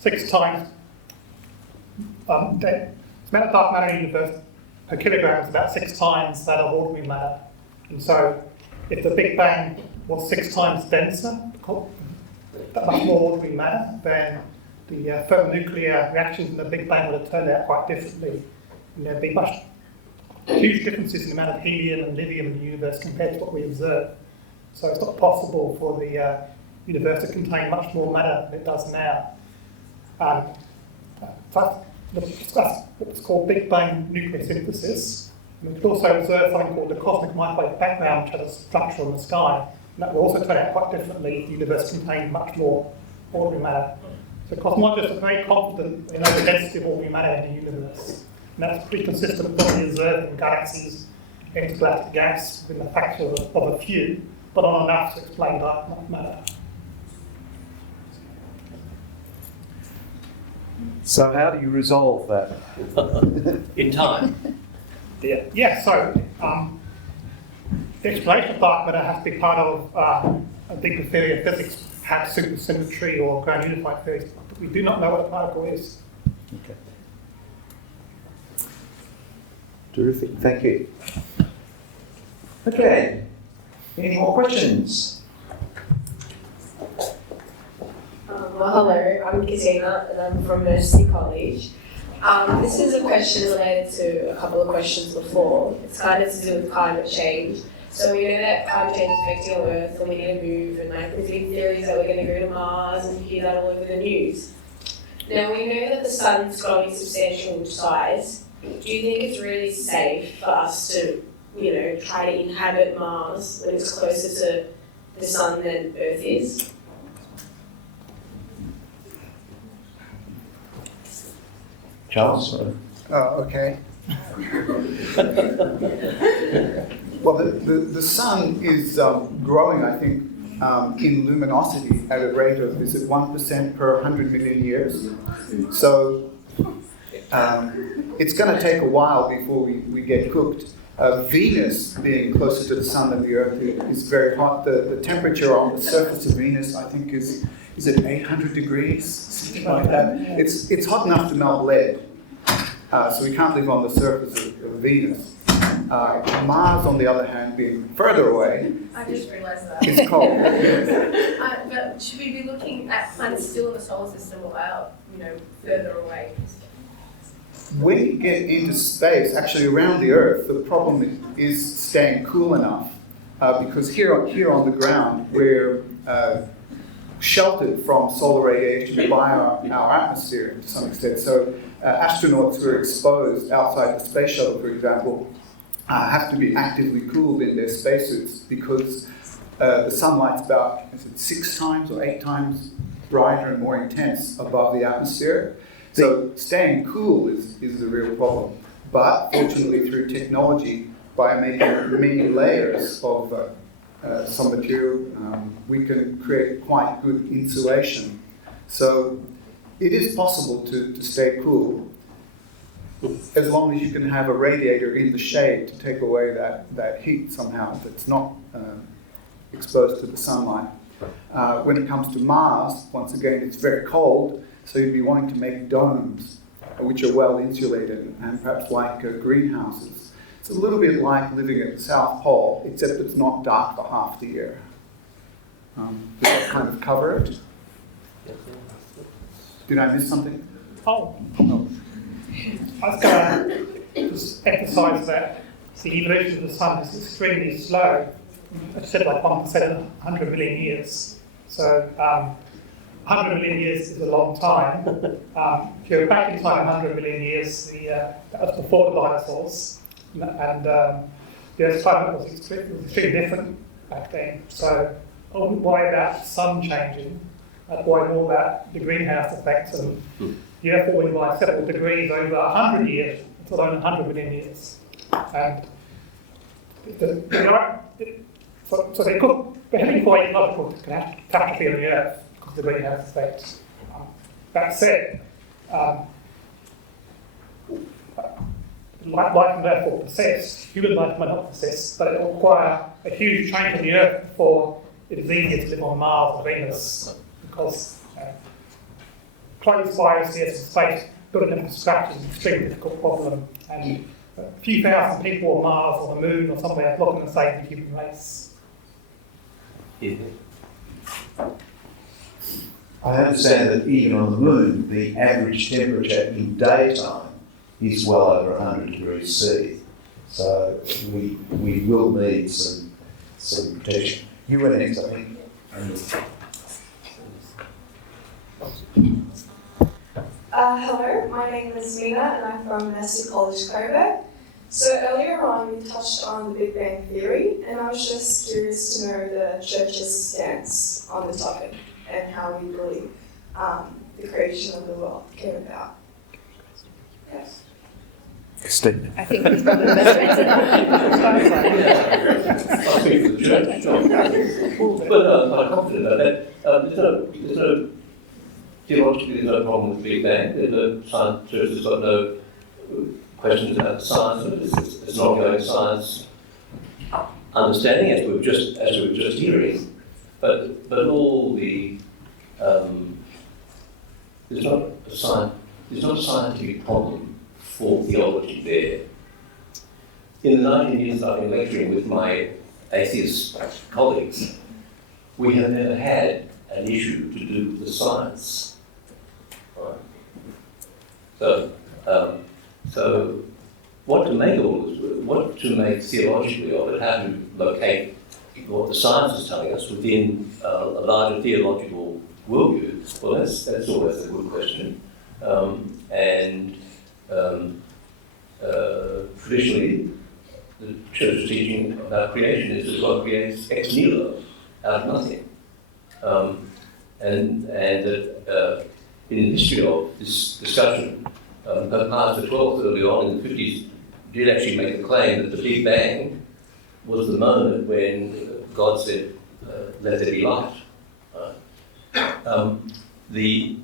6 times, the amount of dark matter in the universe per kilogram is about 6 times that of ordinary matter. And so, if the Big Bang was 6 times denser, that much more ordinary matter, then the thermonuclear reactions in the Big Bang would have turned out quite differently. And there'd be huge differences in the amount of helium and lithium in the universe compared to what we observe. So it's not possible for the universe to contain much more matter than it does now. That's what's called Big Bang nuclear synthesis. And we could also observe something called the cosmic microwave background, which has a structure on the sky. And that will also turn out quite differently if the universe contained much more ordinary matter. So cosmologists are very confident they know the density of ordinary matter in the universe. And that's pretty consistent with what we observe in galaxies, intergalactic gas, within a factor of a few, but not enough to explain dark matter. So how do you resolve that? In time. Yeah, so the explanation of dark matter has to be part of a bigger theory of physics, perhaps supersymmetry or ground unified theories. But we do not know what a particle is. Okay. Terrific, thank you. Okay, any more questions? Well, hello, I'm Katina and I'm from Mercy College. This is a question related to a couple of questions before. It's kind of to do with climate change. So we know that climate change is affecting our Earth and we need to move, and like there's big theories that we're going to go to Mars, and you hear that all over the news. Now we know that the sun's growing substantial size. Do you think it's really safe for us to, try to inhabit Mars when it's closer to the sun than Earth is? Charles? Okay. Well, the sun is growing, I think, in luminosity at a rate of, is it 1% per 100 million years? So it's going to take a while before we get cooked. Venus, being closer to the sun than the Earth, is very hot. The temperature on the surface of Venus, I think, is it 800 degrees? Something like that. It's hot enough to melt lead. So we can't live on the surface of Venus. Mars, on the other hand, being further away, I just realised that. it's cold. But should we be looking at planets still in the solar system or out, further away? When you get into space, actually around the Earth, the problem is staying cool enough. Because here on the ground, we're sheltered from solar radiation by our atmosphere to some extent. So astronauts who are exposed outside the space shuttle, for example, have to be actively cooled in their spacesuits because the sunlight's about 6 times or 8 times brighter and more intense above the atmosphere. So staying cool is the real problem. But fortunately, through technology, by making many layers of some material, we can create quite good insulation. So it is possible to stay cool as long as you can have a radiator in the shade to take away that heat somehow that's not exposed to the sunlight. When it comes to Mars, once again, it's very cold, so you'd be wanting to make domes which are well insulated and perhaps like greenhouses. It's a little bit like living at the South Pole, except it's not dark for half the year. Does that kind of cover it? Did I miss something? Oh, I was going to just emphasise that the evolution of the sun is extremely slow. I said like 1% in 100 million years. So 100 million years is a long time. If you're back in time 100 million years, that was before the dinosaurs. And the Earth's climate was extremely different back then. So I wouldn't worry about the sun changing. I'd worry more about the greenhouse effect and the Earth warming by several degrees over 100 years, let alone 100 million years. And so they could be having quite ecological catastrophe on the Earth because of the greenhouse effect. That said, life on Earth will persist, human life may not persist, but it will require a huge change on the Earth before it is easier to live on Mars or Venus, because close biospheres in space, building infrastructure is an extremely difficult problem, and a few thousand people on Mars or the Moon or somewhere are not going to save the human race. I understand that even on the Moon, the average temperature in daytime is well over 100 degrees C. So we will need some protection. You were next, I think. Hello, my name is Mina and I'm from University College, Coburg. So earlier on we touched on the Big Bang Theory, and I was just curious to know the Church's stance on the topic and how we believe the creation of the world came about. Yes. Stephen. I think he's probably the best answer. I'll speak for the church, sure. But I'm quite confident about that. There's no theologically, there's no problem with the Big Bang. There's no science, church has got no questions about the science of it. It's an ongoing science understanding, as we were just hearing. But all the there's not a scientific problem for theology there. In the 19 years I've been lecturing with my atheist colleagues, we have never had an issue to do with the science. Right? So what to make of all this, what to make theologically of it, how to locate what the science is telling us within a larger theological worldview, well, that's always a good question. Traditionally, the church's teaching about creation is that God creates ex nihilo, out of nothing. And that in the history of this discussion, Pope Pius XII early on in the 50s did actually make a claim that the Big Bang was the moment when God said, let there be light. The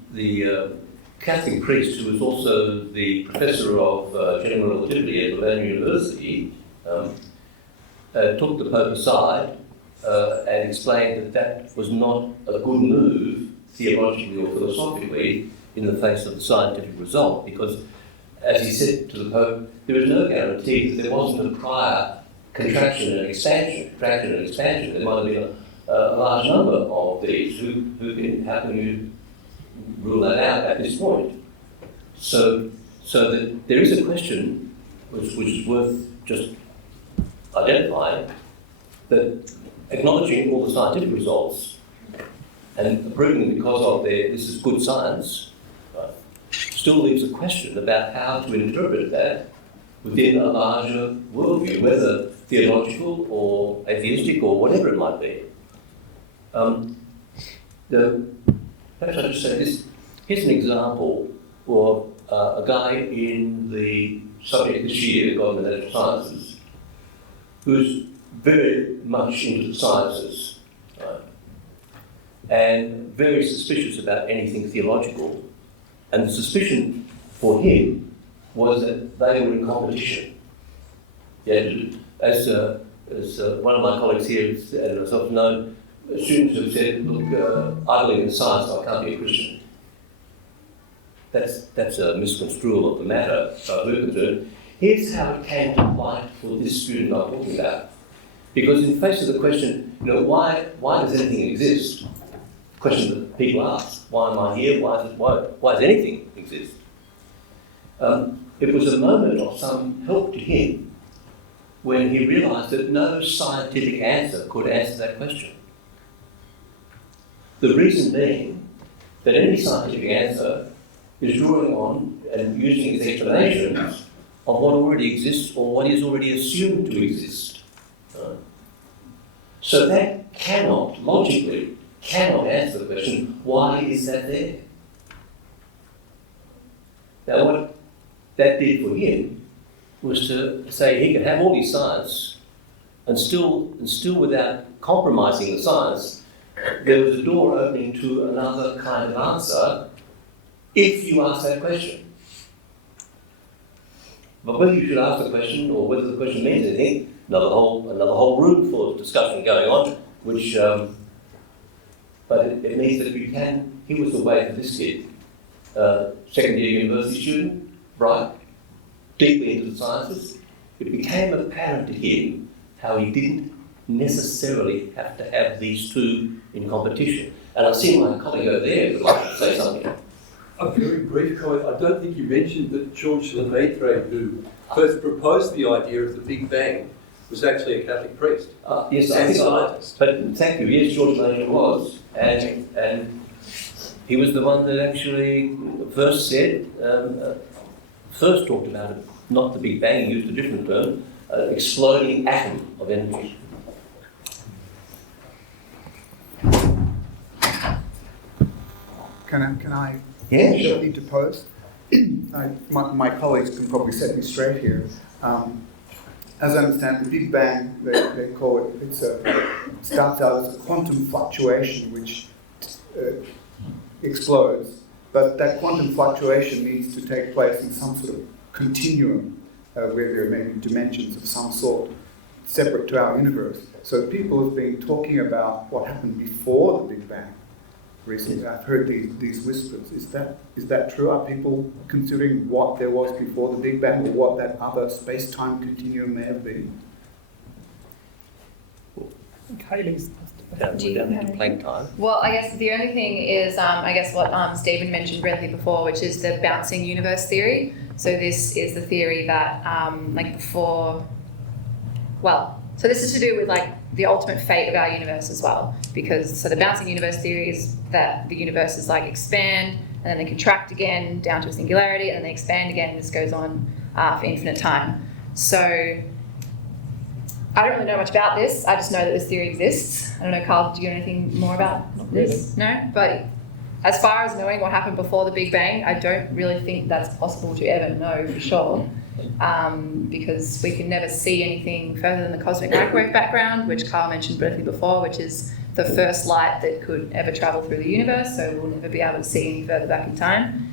Catholic priest, who was also the professor of general relativity at Melbourne University, took the Pope aside and explained that was not a good move theologically or philosophically in the face of the scientific result, because, as he said to the Pope, there is no guarantee that there wasn't a prior contraction and expansion. There might have been a large number of these. How can you rule that out at this point? So that there is a question which is worth just identifying, that acknowledging all the scientific results and proving because of this is good science, still leaves a question about how to interpret that within a larger worldview, whether theological or atheistic or whatever it might be. Perhaps I just say this. Here's an example of a guy in the subject this year, God and the Natural Sciences, who's very much into the sciences, and very suspicious about anything theological. And the suspicion for him was that they were in competition. As one of my colleagues here and myself know, students have said, look, I believe in science, so I can't be a Christian. That's a misconstrual of the matter, as far as we're concerned. Here's how it came to light for this student I'm talking about. Because in face of the question, why does anything exist? Question that people ask. Why am I here? Why does anything exist? It was a moment of some help to him when he realised that no scientific answer could answer that question. The reason being that any scientific answer is drawing on and using its explanations of what already exists or what is already assumed to exist. So that logically cannot answer the question, why is that there? Now what that did for him was to say he could have all his science and still without compromising the science, there was a door opening to another kind of answer if you ask that question. But whether you should ask the question or whether the question means anything, another whole room full of discussion going on, which but it means that he was the way for this kid, second year university student, bright, deeply into the sciences. It became apparent to him how he didn't necessarily have to have these two in competition. And I see my colleague over there would like to say something. A very brief comment. I don't think you mentioned that Georges Lemaitre, who first proposed the idea of the Big Bang, was actually a Catholic priest. Yes, and scientist. But thank you. Yes, Georges Lemaitre was, and he was the one that actually first talked about it. Not the Big Bang. He used a different term, exploding atom of energy. Can I Yeah, sure. interpose? My colleagues can probably set me straight here. As I understand, the Big Bang, they call it, it starts out as a quantum fluctuation which explodes, but that quantum fluctuation needs to take place in some sort of continuum where there may be dimensions of some sort separate to our universe. So people have been talking about what happened before the Big Bang recently. I've heard these whispers. Is that true? Are people considering what there was before the Big Bang or what that other space-time continuum may have been? Kaylee's We're down into plank time. Well, I guess the only thing is, what Stephen mentioned briefly before, which is the bouncing universe theory. So this is the theory that, so this is to do with the ultimate fate of our universe as well. Because, so the bouncing universe theory is that the universe is expand, and then they contract again down to a singularity, and then they expand again, and this goes on for infinite time. So I don't really know much about this. I just know that this theory exists. I don't know, Carl, do you know anything more about this? Really. No? But as far as knowing what happened before the Big Bang, I don't really think that's possible to ever know for sure. Because we can never see anything further than the cosmic microwave background, which Carl mentioned briefly before, which is the first light that could ever travel through the universe, so we'll never be able to see any further back in time.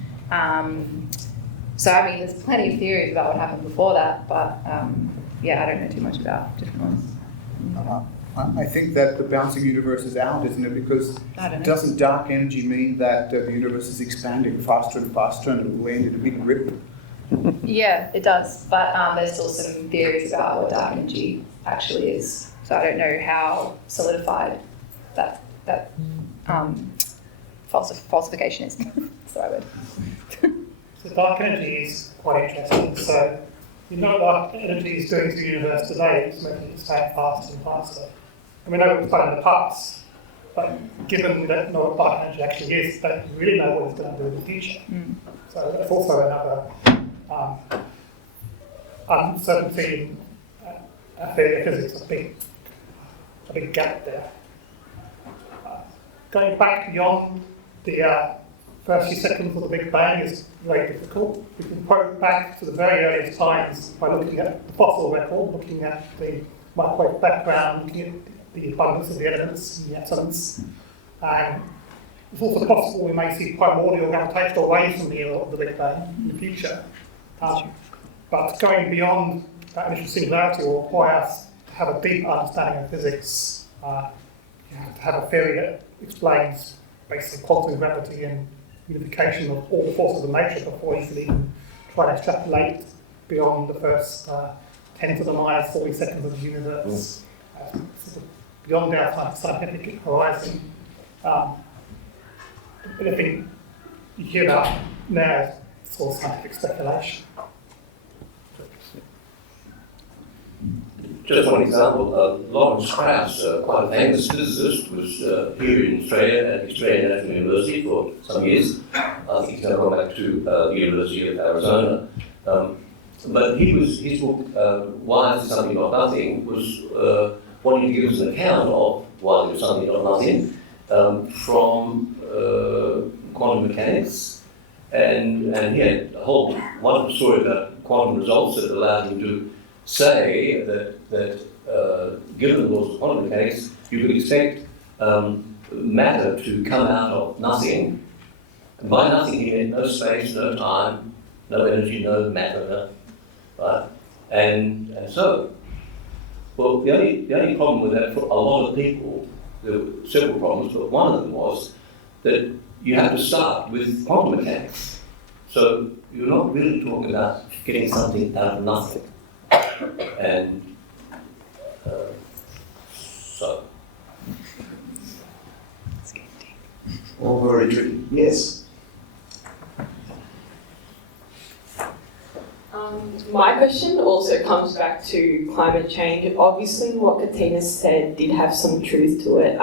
There's plenty of theories about what happened before that, but I don't know too much about different ones. I think that the bouncing universe is out, isn't it? Because doesn't dark energy mean that the universe is expanding faster and faster and it will end in a big rip? Yeah, it does, but there's still some theories about what dark energy actually is. So I don't know how solidified that falsification is. That's the right word. So dark energy is quite interesting. So what dark energy is doing to the universe today, it's making it expand faster and faster. And we know what it's done in the past, but given we don't know what dark energy actually is, we don't really know what it's going to do in the future. So that's also another uncertainty in physics, a big gap there. Going back beyond the first few seconds of the Big Bang is very difficult. We can probe back to the very earliest times by looking at the fossil record, looking at the microwave background, looking at the abundance of the elements and the atoms. And it's also possible we may see primordial gravitational waves from the era of the Big Bang in the future. But going beyond that initial singularity will require us to have a deep understanding of physics. You have to have a theory that explains basically quantum gravity and unification of all the forces of nature before you can even try to extrapolate beyond the first 10 to the minus 40 seconds of the universe. beyond our scientific horizon. But I think you hear about now, it's all scientific speculation. Just one example, Lawrence Krauss, quite a famous physicist, was here in Australia at the Australian National University for some years. I think he's now gone back to the University of Arizona. But his book, Why Is Something Not Nothing, was wanting to give us an account of why there's something not nothing from quantum mechanics. And he had a whole wonderful story about quantum results that allowed him to say that given the laws of quantum mechanics, you could expect matter to come out of nothing. And by nothing, he meant no space, no time, no energy, no matter, right? And so, well, the only problem with that for a lot of people, there were several problems, but one of them was that you have to start with quantum mechanics. So you're not really talking about getting something out of nothing. And so. All very tricky. Yes. My question also comes back to climate change. Obviously, what Katina said did have some truth to it.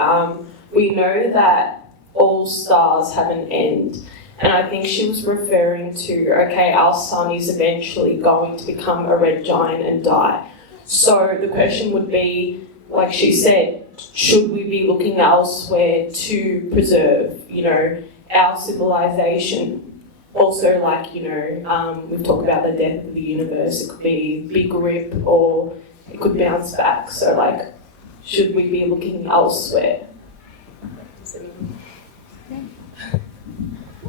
We know that all stars have an end. And I think she was referring to, okay, our sun is eventually going to become a red giant and die. So the question would be, like she said, should we be looking elsewhere to preserve, our civilization? Also, we've talked about the death of the universe. It could be big rip or it could bounce back. So, should we be looking elsewhere?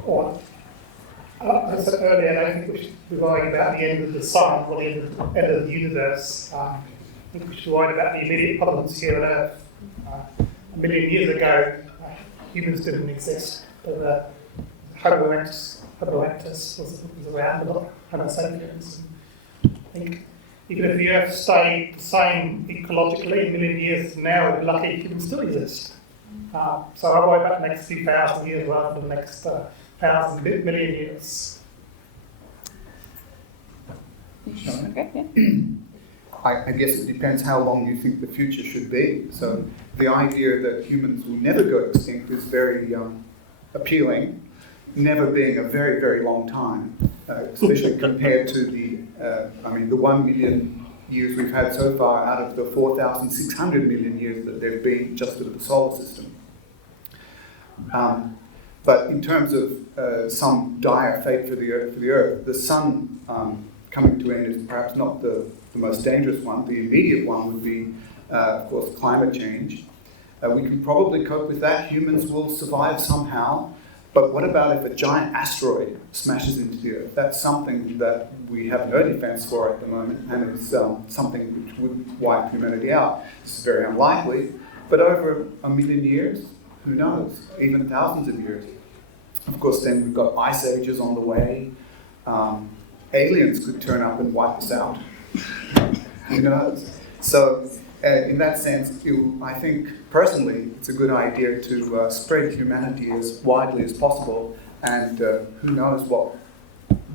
Or, as I said earlier, I don't think we should be worrying about the end of the sun or the end of the universe. I think we should worry about the immediate problems here on Earth. A million years ago, humans didn't exist, but Homo erectus was around, but not Homo sapiens. I think even if the Earth stayed the same ecologically, a million years from now, we'd be lucky it can still exist. So I worry about the next few thousand years rather than the next million years. Okay, yeah. I guess it depends how long you think the future should be. So the idea that humans will never go extinct is very appealing, never being a very, very long time, especially compared to the 1 million years we've had so far out of the 4,600 million years that there've been just in the solar system. But in terms of some dire fate for the Earth, the sun coming to an end is perhaps not the most dangerous one. The immediate one would be, of course, climate change. We can probably cope with that. Humans will survive somehow. But what about if a giant asteroid smashes into the Earth? That's something that we have no defense for at the moment, and it's something which would wipe humanity out. It's very unlikely, but over a million years, who knows? Even thousands of years. Of course, then we've got ice ages on the way. Aliens could turn up and wipe us out. Who knows? So, in that sense, I think personally it's a good idea to spread humanity as widely as possible, and who knows what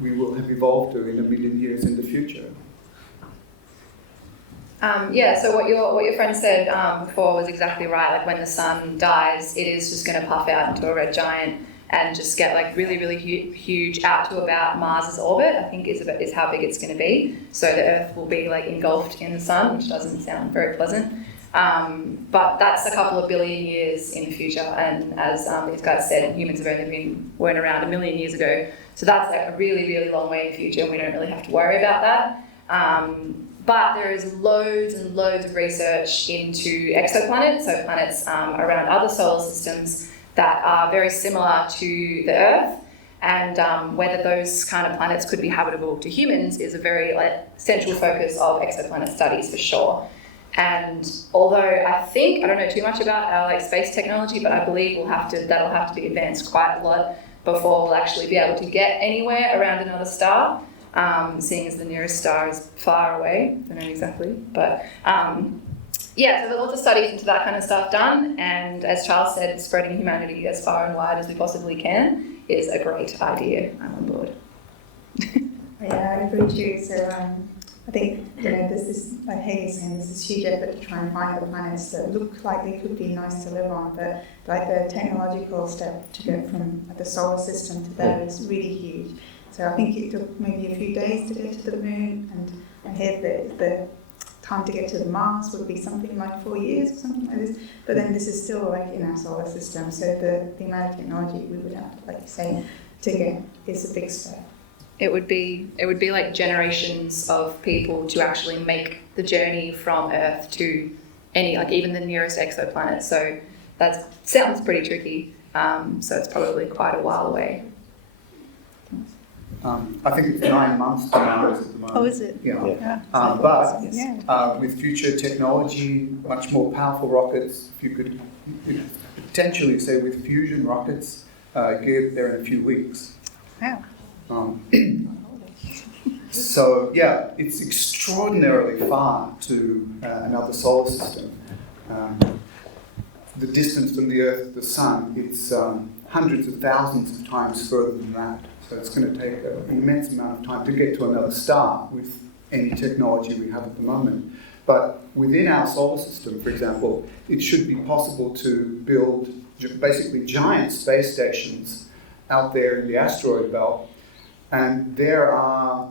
we will have evolved to in a million years in the future. So what your friend said before was exactly right. Like when the sun dies, it is just going to puff out into a red giant and just get really, really huge out to about Mars's orbit, I think is how big it's going to be. So the Earth will be engulfed in the sun, which doesn't sound very pleasant. But that's a couple of billion years in the future. And as these guys said, humans have weren't around a million years ago. So that's a really, really long way in the future, and we don't really have to worry about that. But there is loads and loads of research into exoplanets, so planets around other solar systems that are very similar to the Earth, and whether those kind of planets could be habitable to humans is a very central focus of exoplanet studies for sure. And although I don't know too much about our space technology, but I believe that'll have to be advanced quite a lot before we'll actually be able to get anywhere around another star. Seeing as the nearest star is far away, I don't know exactly, but yeah, so there's lots of studies into that kind of stuff done, and as Charles said, spreading humanity as far and wide as we possibly can is a great idea. I'm on board. Yeah, I agree too. So I think, there's this, like Haley's saying, there's this huge effort to try and find the planets that look like they could be nice to live on, but like the technological step to go from the solar system to there is really huge. So I think it took maybe a few days to get to the moon, and I hear that the time to get to the Mars would be something like 4 years or something like this. But then this is still like in our solar system, so the amount of technology we would have to, like you say, to get is a big step. It would be like generations of people to actually make the journey from Earth to any, like even the nearest exoplanet. So that sounds pretty tricky. So it's probably quite a while away. I think it's 9 months to Mars at the moment. Oh, is it? Yeah. But with future technology, much more powerful rockets, if you could potentially say with fusion rockets, get there in a few weeks. Wow. So yeah, it's extraordinarily far to another solar system. The distance from the Earth to the Sun, it's hundreds of thousands of times further than that. So it's going to take an immense amount of time to get to another star with any technology we have at the moment. But within our solar system, for example, it should be possible to build basically giant space stations out there in the asteroid belt. And there are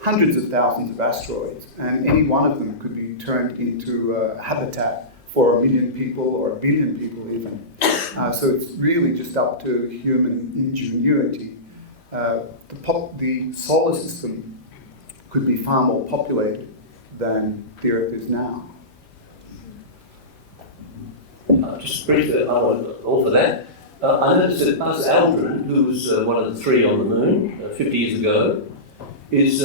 hundreds of thousands of asteroids, and any one of them could be turned into a habitat for 1 million people or 1 billion people even. So it's really just up to human ingenuity. The solar system could be far more populated than the Earth is now. Just briefly, I want to offer that. I noticed that Buzz Aldrin, who was one of the 3 on the moon 50 years ago, is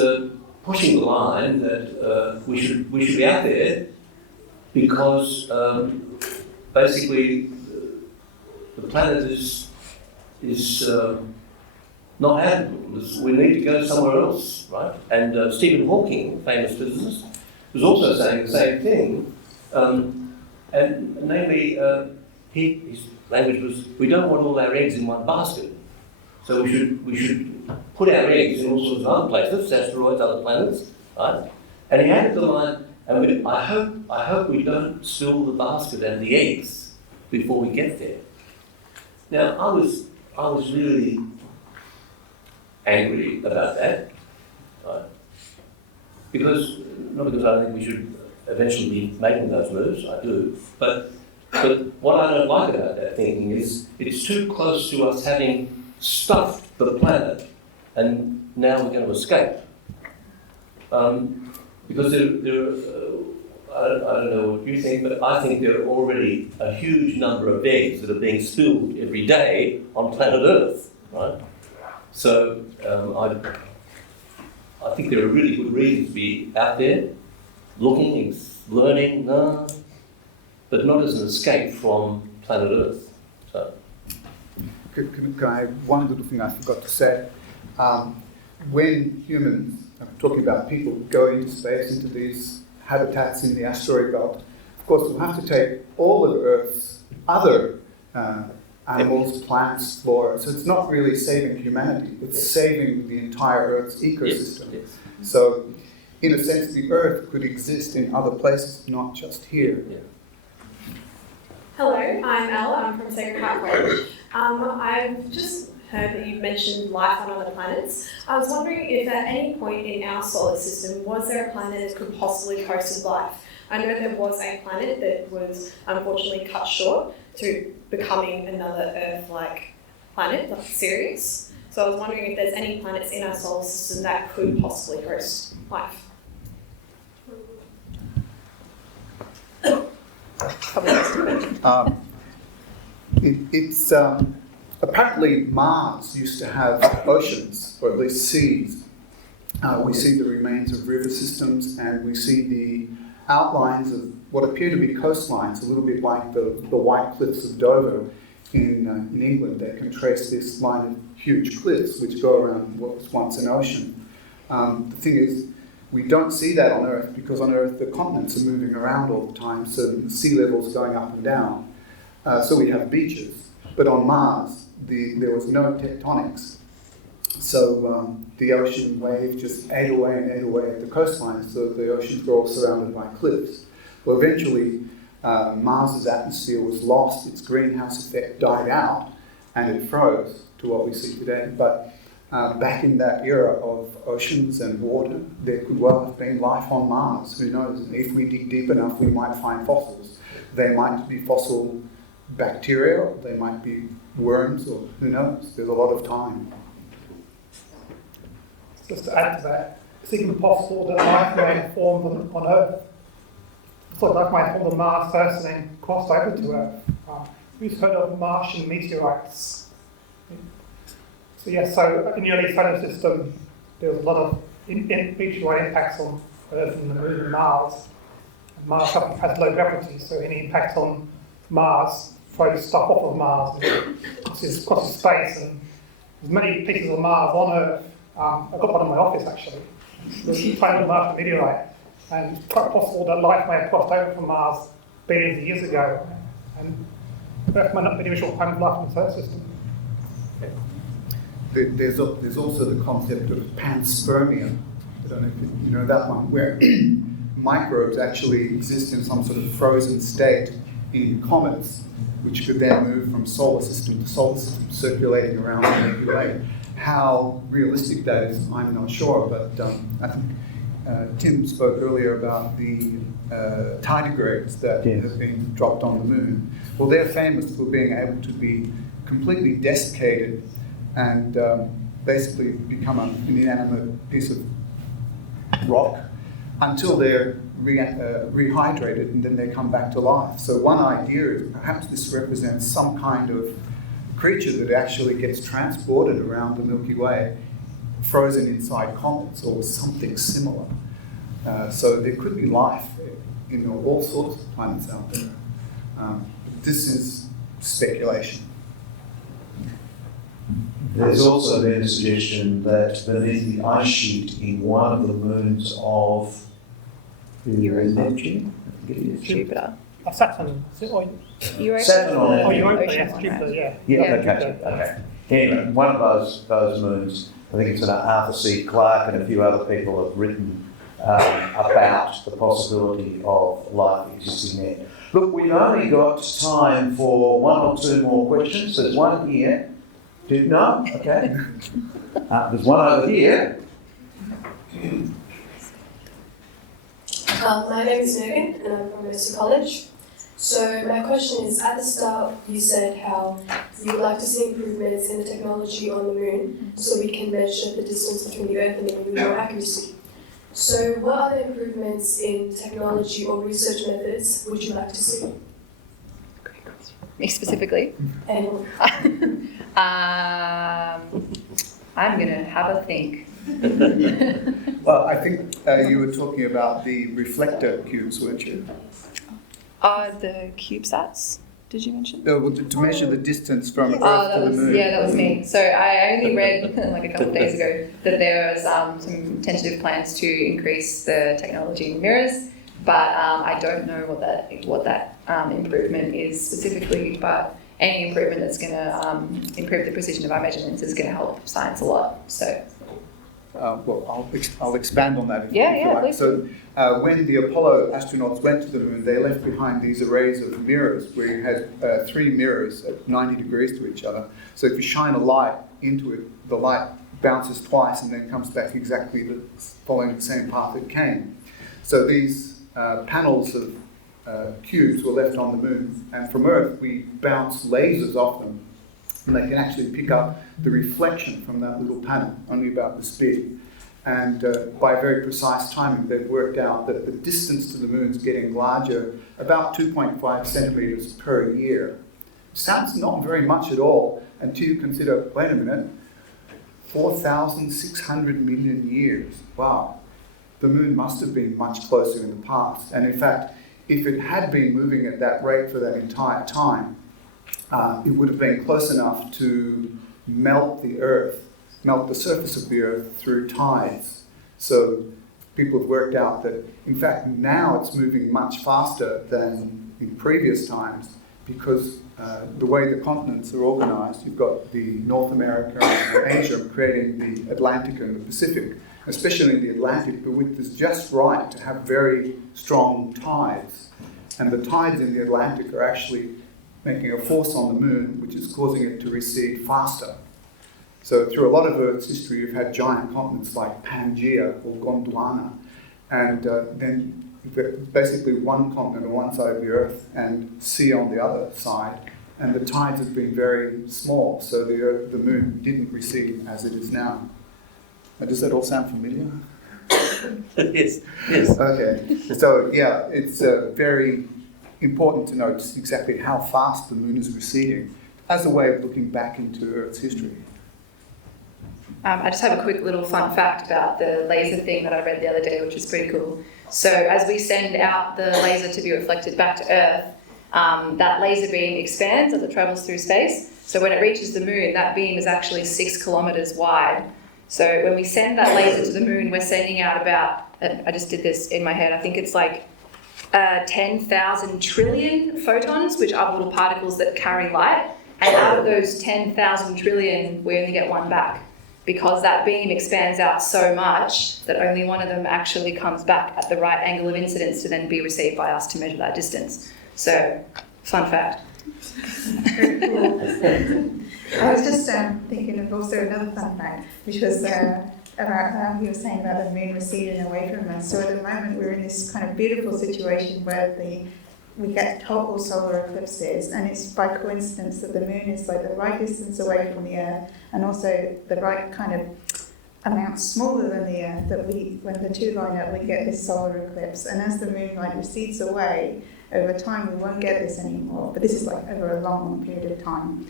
pushing the line that we should be out there because basically the planet is not habitable. We need to go somewhere else, right? And Stephen Hawking, famous physicist, was also saying the same thing, and namely, his language was, we don't want all our eggs in one basket. So we should put our eggs in all sorts of other places, asteroids, other planets, right? And he added the line, and I hope we don't spill the basket and the eggs before we get there. Now, I was really angry about that, right? Not because I think we should eventually be making those moves, I do, but what I don't like about that thinking is it's too close to us having stuffed the planet and now we're going to escape. Because I don't know what you think, but I think there are already a huge number of eggs that are being spilled every day on planet Earth, right? So I think there are really good reasons to be out there, looking, learning, but not as an escape from planet Earth. So. Can I add one little thing I forgot to say? When humans, I'm talking about people, go into space, into these habitats in the asteroid belt, of course we'll have to take all of Earth's other animals, plants, flora. So it's not really saving humanity, it's saving the entire Earth's ecosystem. Yes. So in a sense, the Earth could exist in other places, not just here. Yeah. Hello, I'm Elle. I'm from Sacred Heart College. I've just heard that you've mentioned life on other planets. I was wondering if at any point in our solar system, was there a planet that could possibly host life? I know there was a planet that was unfortunately cut short to becoming another Earth-like planet, like Sirius. So I was wondering if there's any planets in our solar system that could possibly host life. It's apparently Mars used to have oceans, or at least seas. We see the remains of river systems, and we see the outlines of what appear to be coastlines, a little bit like the White Cliffs of Dover in England. They can trace this line of huge cliffs which go around what was once an ocean. The thing is, We don't see that on Earth because on Earth the continents are moving around all the time, so the sea level's going up and down. So we have beaches. But on Mars, there was no tectonics. So the ocean wave just ate away and ate away at the coastline, so the oceans were all surrounded by cliffs. Well, eventually, Mars's atmosphere was lost, its greenhouse effect died out, and it froze to what we see today. But back in that era of oceans and water, there could well have been life on Mars. Who knows? And if we dig deep enough, we might find fossils. They might be fossil bacteria, they might be worms, or who knows? There's a lot of time. Just to add to that, it's even possible that life may have formed on Earth. So life might have formed on Mars first and then crossed over to Earth. We've heard of Martian meteorites. So yes, so in the early solar system, there was a lot of meteorite impacts on Earth and the Moon and Mars. And Mars has low gravity, so any impact on Mars throws stuff off of Mars and crosses space. And there's many pieces of Mars on Earth. I've got one in my office actually. There's tiny Martian meteorite, and it's quite possible that life may have crossed over from Mars billions of years ago, and Earth might not be the original planet of life in the solar system. There's also the concept of panspermia. I don't know if you know that one, where microbes actually exist in some sort of frozen state in comets, which could then move from solar system to solar system, circulating around the Milky Way. How realistic that is, I'm not sure, but I think Tim spoke earlier about the tardigrades that have been dropped on the moon. Well, they're famous for being able to be completely desiccated and basically become an inanimate piece of rock until they're rehydrated and then they come back to life. So one idea is perhaps this represents some kind of creature that actually gets transported around the Milky Way, frozen inside comets or something similar. So there could be life in all sorts of planets out there. This is speculation. There's also been a suggestion that beneath the ice sheet in one of the moons of Neptune, Jupiter. Saturn. Saturn on Oh, Neptune. Europa, Ocean yes, one, Jupiter, right? yeah. Yeah, okay. Anyway, one of those moons, I think it's Arthur C. Clarke and a few other people have written about the possibility of life existing there. Look, we've only got time for one or two more questions. There's one here. No? Okay. There's one over here. My name is Megan and I'm from Mercy College. So my question is, at the start you said how you would like to see improvements in the technology on the moon so we can measure the distance between the Earth and the moon with more accuracy. So what other improvements in technology or research methods would you like to see? Me specifically? Anyone? I'm going to have a think. Well, I think you were talking about the reflector cubes, weren't you? The CubeSats, did you mention? To measure the distance from Earth that to the was, moon. yeah, that was me. So I only read like a couple of days ago that there was some tentative plans to increase the technology in mirrors, but I don't know what that improvement is specifically. But any improvement that's going to improve the precision of our measurements is going to help science a lot. So. Well, I'll expand on that if you like. Please. So when the Apollo astronauts went to the moon, they left behind these arrays of mirrors where you had 3 mirrors at 90 degrees to each other. So if you shine a light into it, the light bounces twice and then comes back exactly following the same path it came. So these panels of cubes were left on the moon, and from Earth we bounce lasers off them. And they can actually pick up the reflection from that little panel, only about this big. And by very precise timing, they've worked out that the distance to the moon is getting larger, about 2.5 centimetres per year. Sounds not very much at all until you consider, wait a minute, 4,600 million years. Wow, the moon must have been much closer in the past. And in fact, if it had been moving at that rate for that entire time, it would have been close enough to melt the Earth, melt the surface of the Earth through tides. So people have worked out that, in fact, now it's moving much faster than in previous times because the way the continents are organised, you've got the North America and Asia creating the Atlantic and the Pacific, especially in the Atlantic, the width is just right to have very strong tides. And the tides in the Atlantic are actually making a force on the moon, which is causing it to recede faster. So through a lot of Earth's history, you've had giant continents like Pangaea or Gondwana, and then basically one continent on one side of the Earth and sea on the other side, and the tides have been very small, so the moon didn't recede as it is now. Does that all sound familiar? Yes, yes. Okay, so yeah, it's very important to know just exactly how fast the moon is receding as a way of looking back into Earth's history. I just have a quick little fun fact about the laser thing that I read the other day, which is pretty cool. So as we send out the laser to be reflected back to Earth, that laser beam expands as it travels through space. So when it reaches the moon, that beam is actually 6 kilometers wide. So when we send that laser to the moon, we're sending out about, I just did this in my head, I think it's like 10,000 trillion photons, which are little particles that carry light. And out of those 10,000 trillion, we only get one back, because that beam expands out so much that only one of them actually comes back at the right angle of incidence to then be received by us to measure that distance. So, fun fact. I was just thinking of also another fun fact, which was about how he was saying about the moon receding away from us. So at the moment we're in this kind of beautiful situation where we get total solar eclipses, and it's by coincidence that the moon is like the right distance away from the Earth and also the right kind of amount smaller than the Earth that when the two line up, we get this solar eclipse. And as the moonlight recedes away, over time we won't get this anymore, but this is like over a long period of time.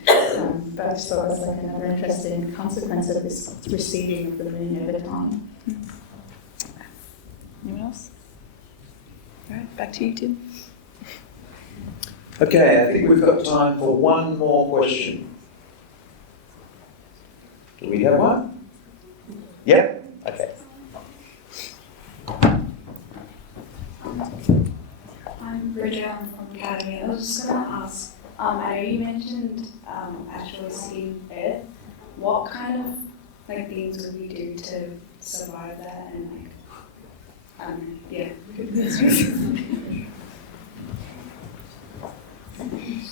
But I just thought it was like another interesting consequence of this receding of the moon over time. Anyone else? All right, back to you, Tim. Okay, I think we've got time for one more question. Do we have one? Yeah? Okay. I'm Bridget, I'm from Academy. I was just going to ask, I know you mentioned asteroids hitting Earth. What kind of things would we do to survive that and yeah.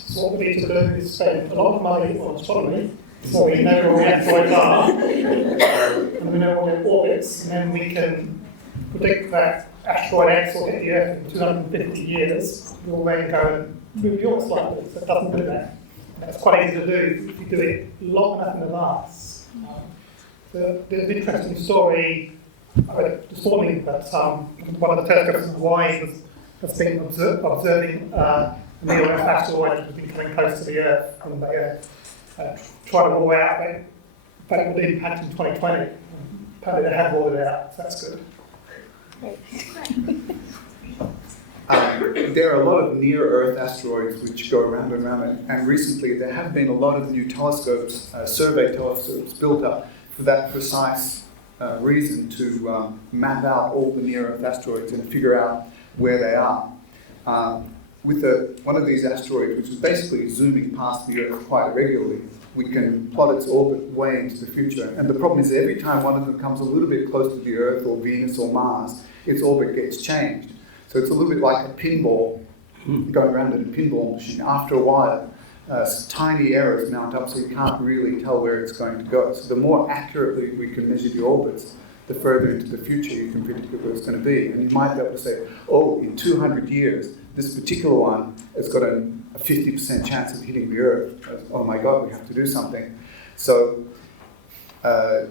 So what we need to do is spend a lot of money on astronomy, so we know where the asteroids are, and we know what their orbits, and then we can predict that asteroid X will hit the Earth in 250 years. We'll then go and move the orbit slightly, so it doesn't do that. That's quite easy to do if you do it long enough in advance. There's an interesting story I read this morning that one of the telescopes in Hawaii has been observing near-Earth asteroid has been coming close to the Earth, and they try to rule out that it would impact in 2020. Apparently they have ruled it out, so that's good. There are a lot of near-Earth asteroids which go around and around, and recently there have been a lot of new telescopes, survey telescopes, built up for that precise reason to map out all the near-Earth asteroids and figure out where they are. With one of these asteroids, which is basically zooming past the Earth quite regularly, we can plot its orbit way into the future. And the problem is every time one of them comes a little bit close to the Earth or Venus or Mars, its orbit gets changed. So it's a little bit like a pinball, going around in a pinball machine. After a while, tiny errors mount up, so you can't really tell where it's going to go. So the more accurately we can measure the orbits, the further into the future you can predict where it's going to be. And you might be able to say, oh, in 200 years, this particular one has got a 50% chance of hitting the Earth. Oh my God, we have to do something. So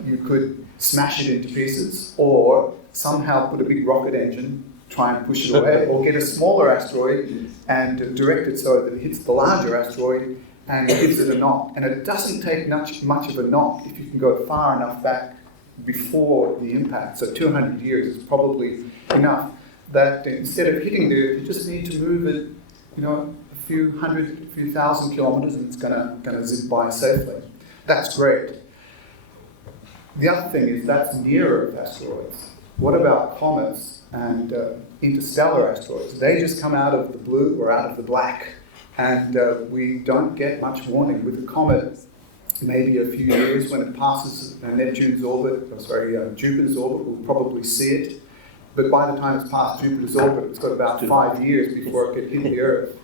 you could smash it into pieces, or somehow put a big rocket engine, try and push it away, or get a smaller asteroid and direct it so that it hits the larger asteroid and gives it a knock. And it doesn't take much of a knock if you can go far enough back before the impact. So 200 years is probably enough that instead of hitting the Earth, you just need to move it, a few thousand kilometers, and it's gonna zip by safely. That's great. The other thing is that's near Earth asteroids. What about comets and interstellar asteroids? They just come out of the blue or out of the black, and we don't get much warning. With a comet, maybe a few years when it passes Neptune's orbit, Jupiter's orbit, we'll probably see it. But by the time it's past Jupiter's orbit, it's got about 5 years before it can hit the Earth.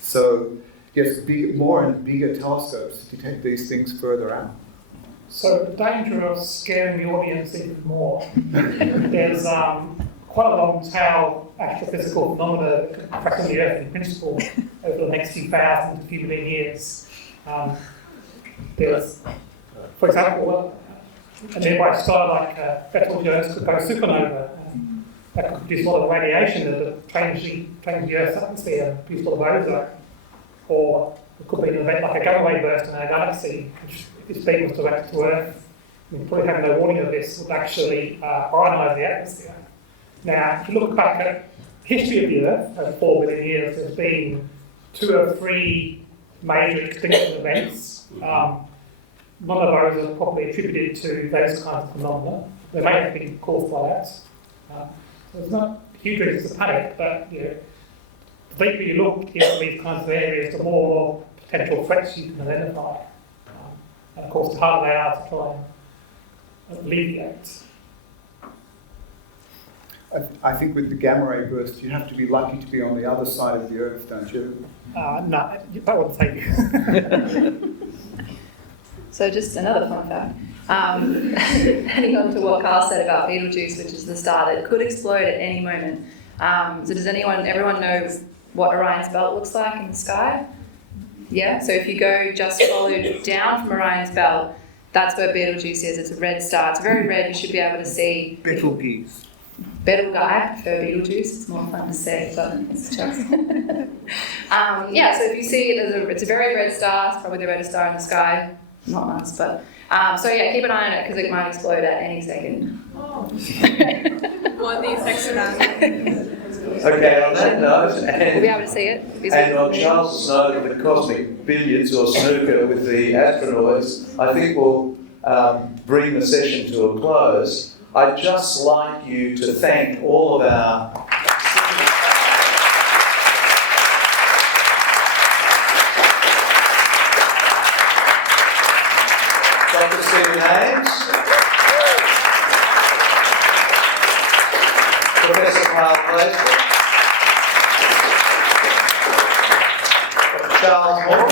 So, yes, more and bigger telescopes to detect these things further out. So, the danger of scaring the audience even more, there's quite a long tail astrophysical phenomena that could affect the Earth in principle over the next few thousand to few million years. There's, for example, a nearby star like Betelgeuse could go supernova. That could produce a lot of radiation that would change the Earth's atmosphere and produce a lot of ozone. Or it could be an event like a gamma ray burst in our galaxy, which, if this beam was directed to Earth, we probably have no warning of this, would actually ionise the atmosphere. Now, if you look back at the history of the Earth over 4 billion years, there's been 2 or 3 major extinction events. None of those are probably attributed to those kinds of phenomena. They may have been caused by that. So it's not huge reasons to panic, but the deeper you look into these kinds of areas, the more potential threats you can identify. And of course, the harder they are to try and alleviate. I think with the gamma ray burst, you have to be lucky to be on the other side of the Earth, don't you? No, that wouldn't save you. So just another fun fact. Adding on to what Carl said about Betelgeuse, which is the star that could explode at any moment. So does everyone know what Orion's belt looks like in the sky? Yeah, so if you go just follow down from Orion's belt, that's where Betelgeuse is. It's a red star. It's very red. You should be able to see. Betelgeuse. I prefer Betelgeuse. It's more fun to say, but it's just. Yeah, so if you see it, it's a very red star. It's probably the reddest star in the sky. Not Mars, but so yeah, keep an eye on it because it might explode at any second. What these extra Okay, on that note, We'll be able to see it. and on Charles' note of the cosmic billiards or snooker with the astronauts, I think we'll bring the session to a close. I'd just like you to thank all of our Dr. Stephen Ames, Professor Carl Blaisdell, Dr. Charles Moore,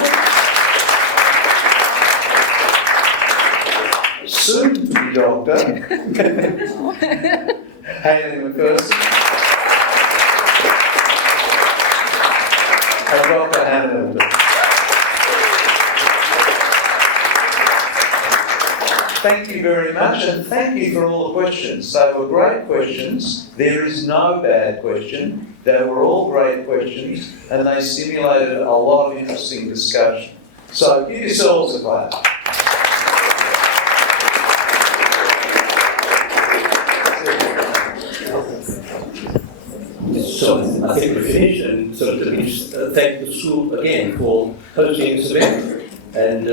soon to be Doctor Hayley McPherson, and Dr. Hannah. Thank you very much, and thank you for all the questions. They were great questions. There is no bad question. They were all great questions, and they stimulated a lot of interesting discussion. So give yourselves a clap. So I think we're finished, and so let me just thank the school again for hosting this event, and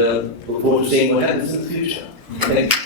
look forward to seeing what happens in the future. Thank you.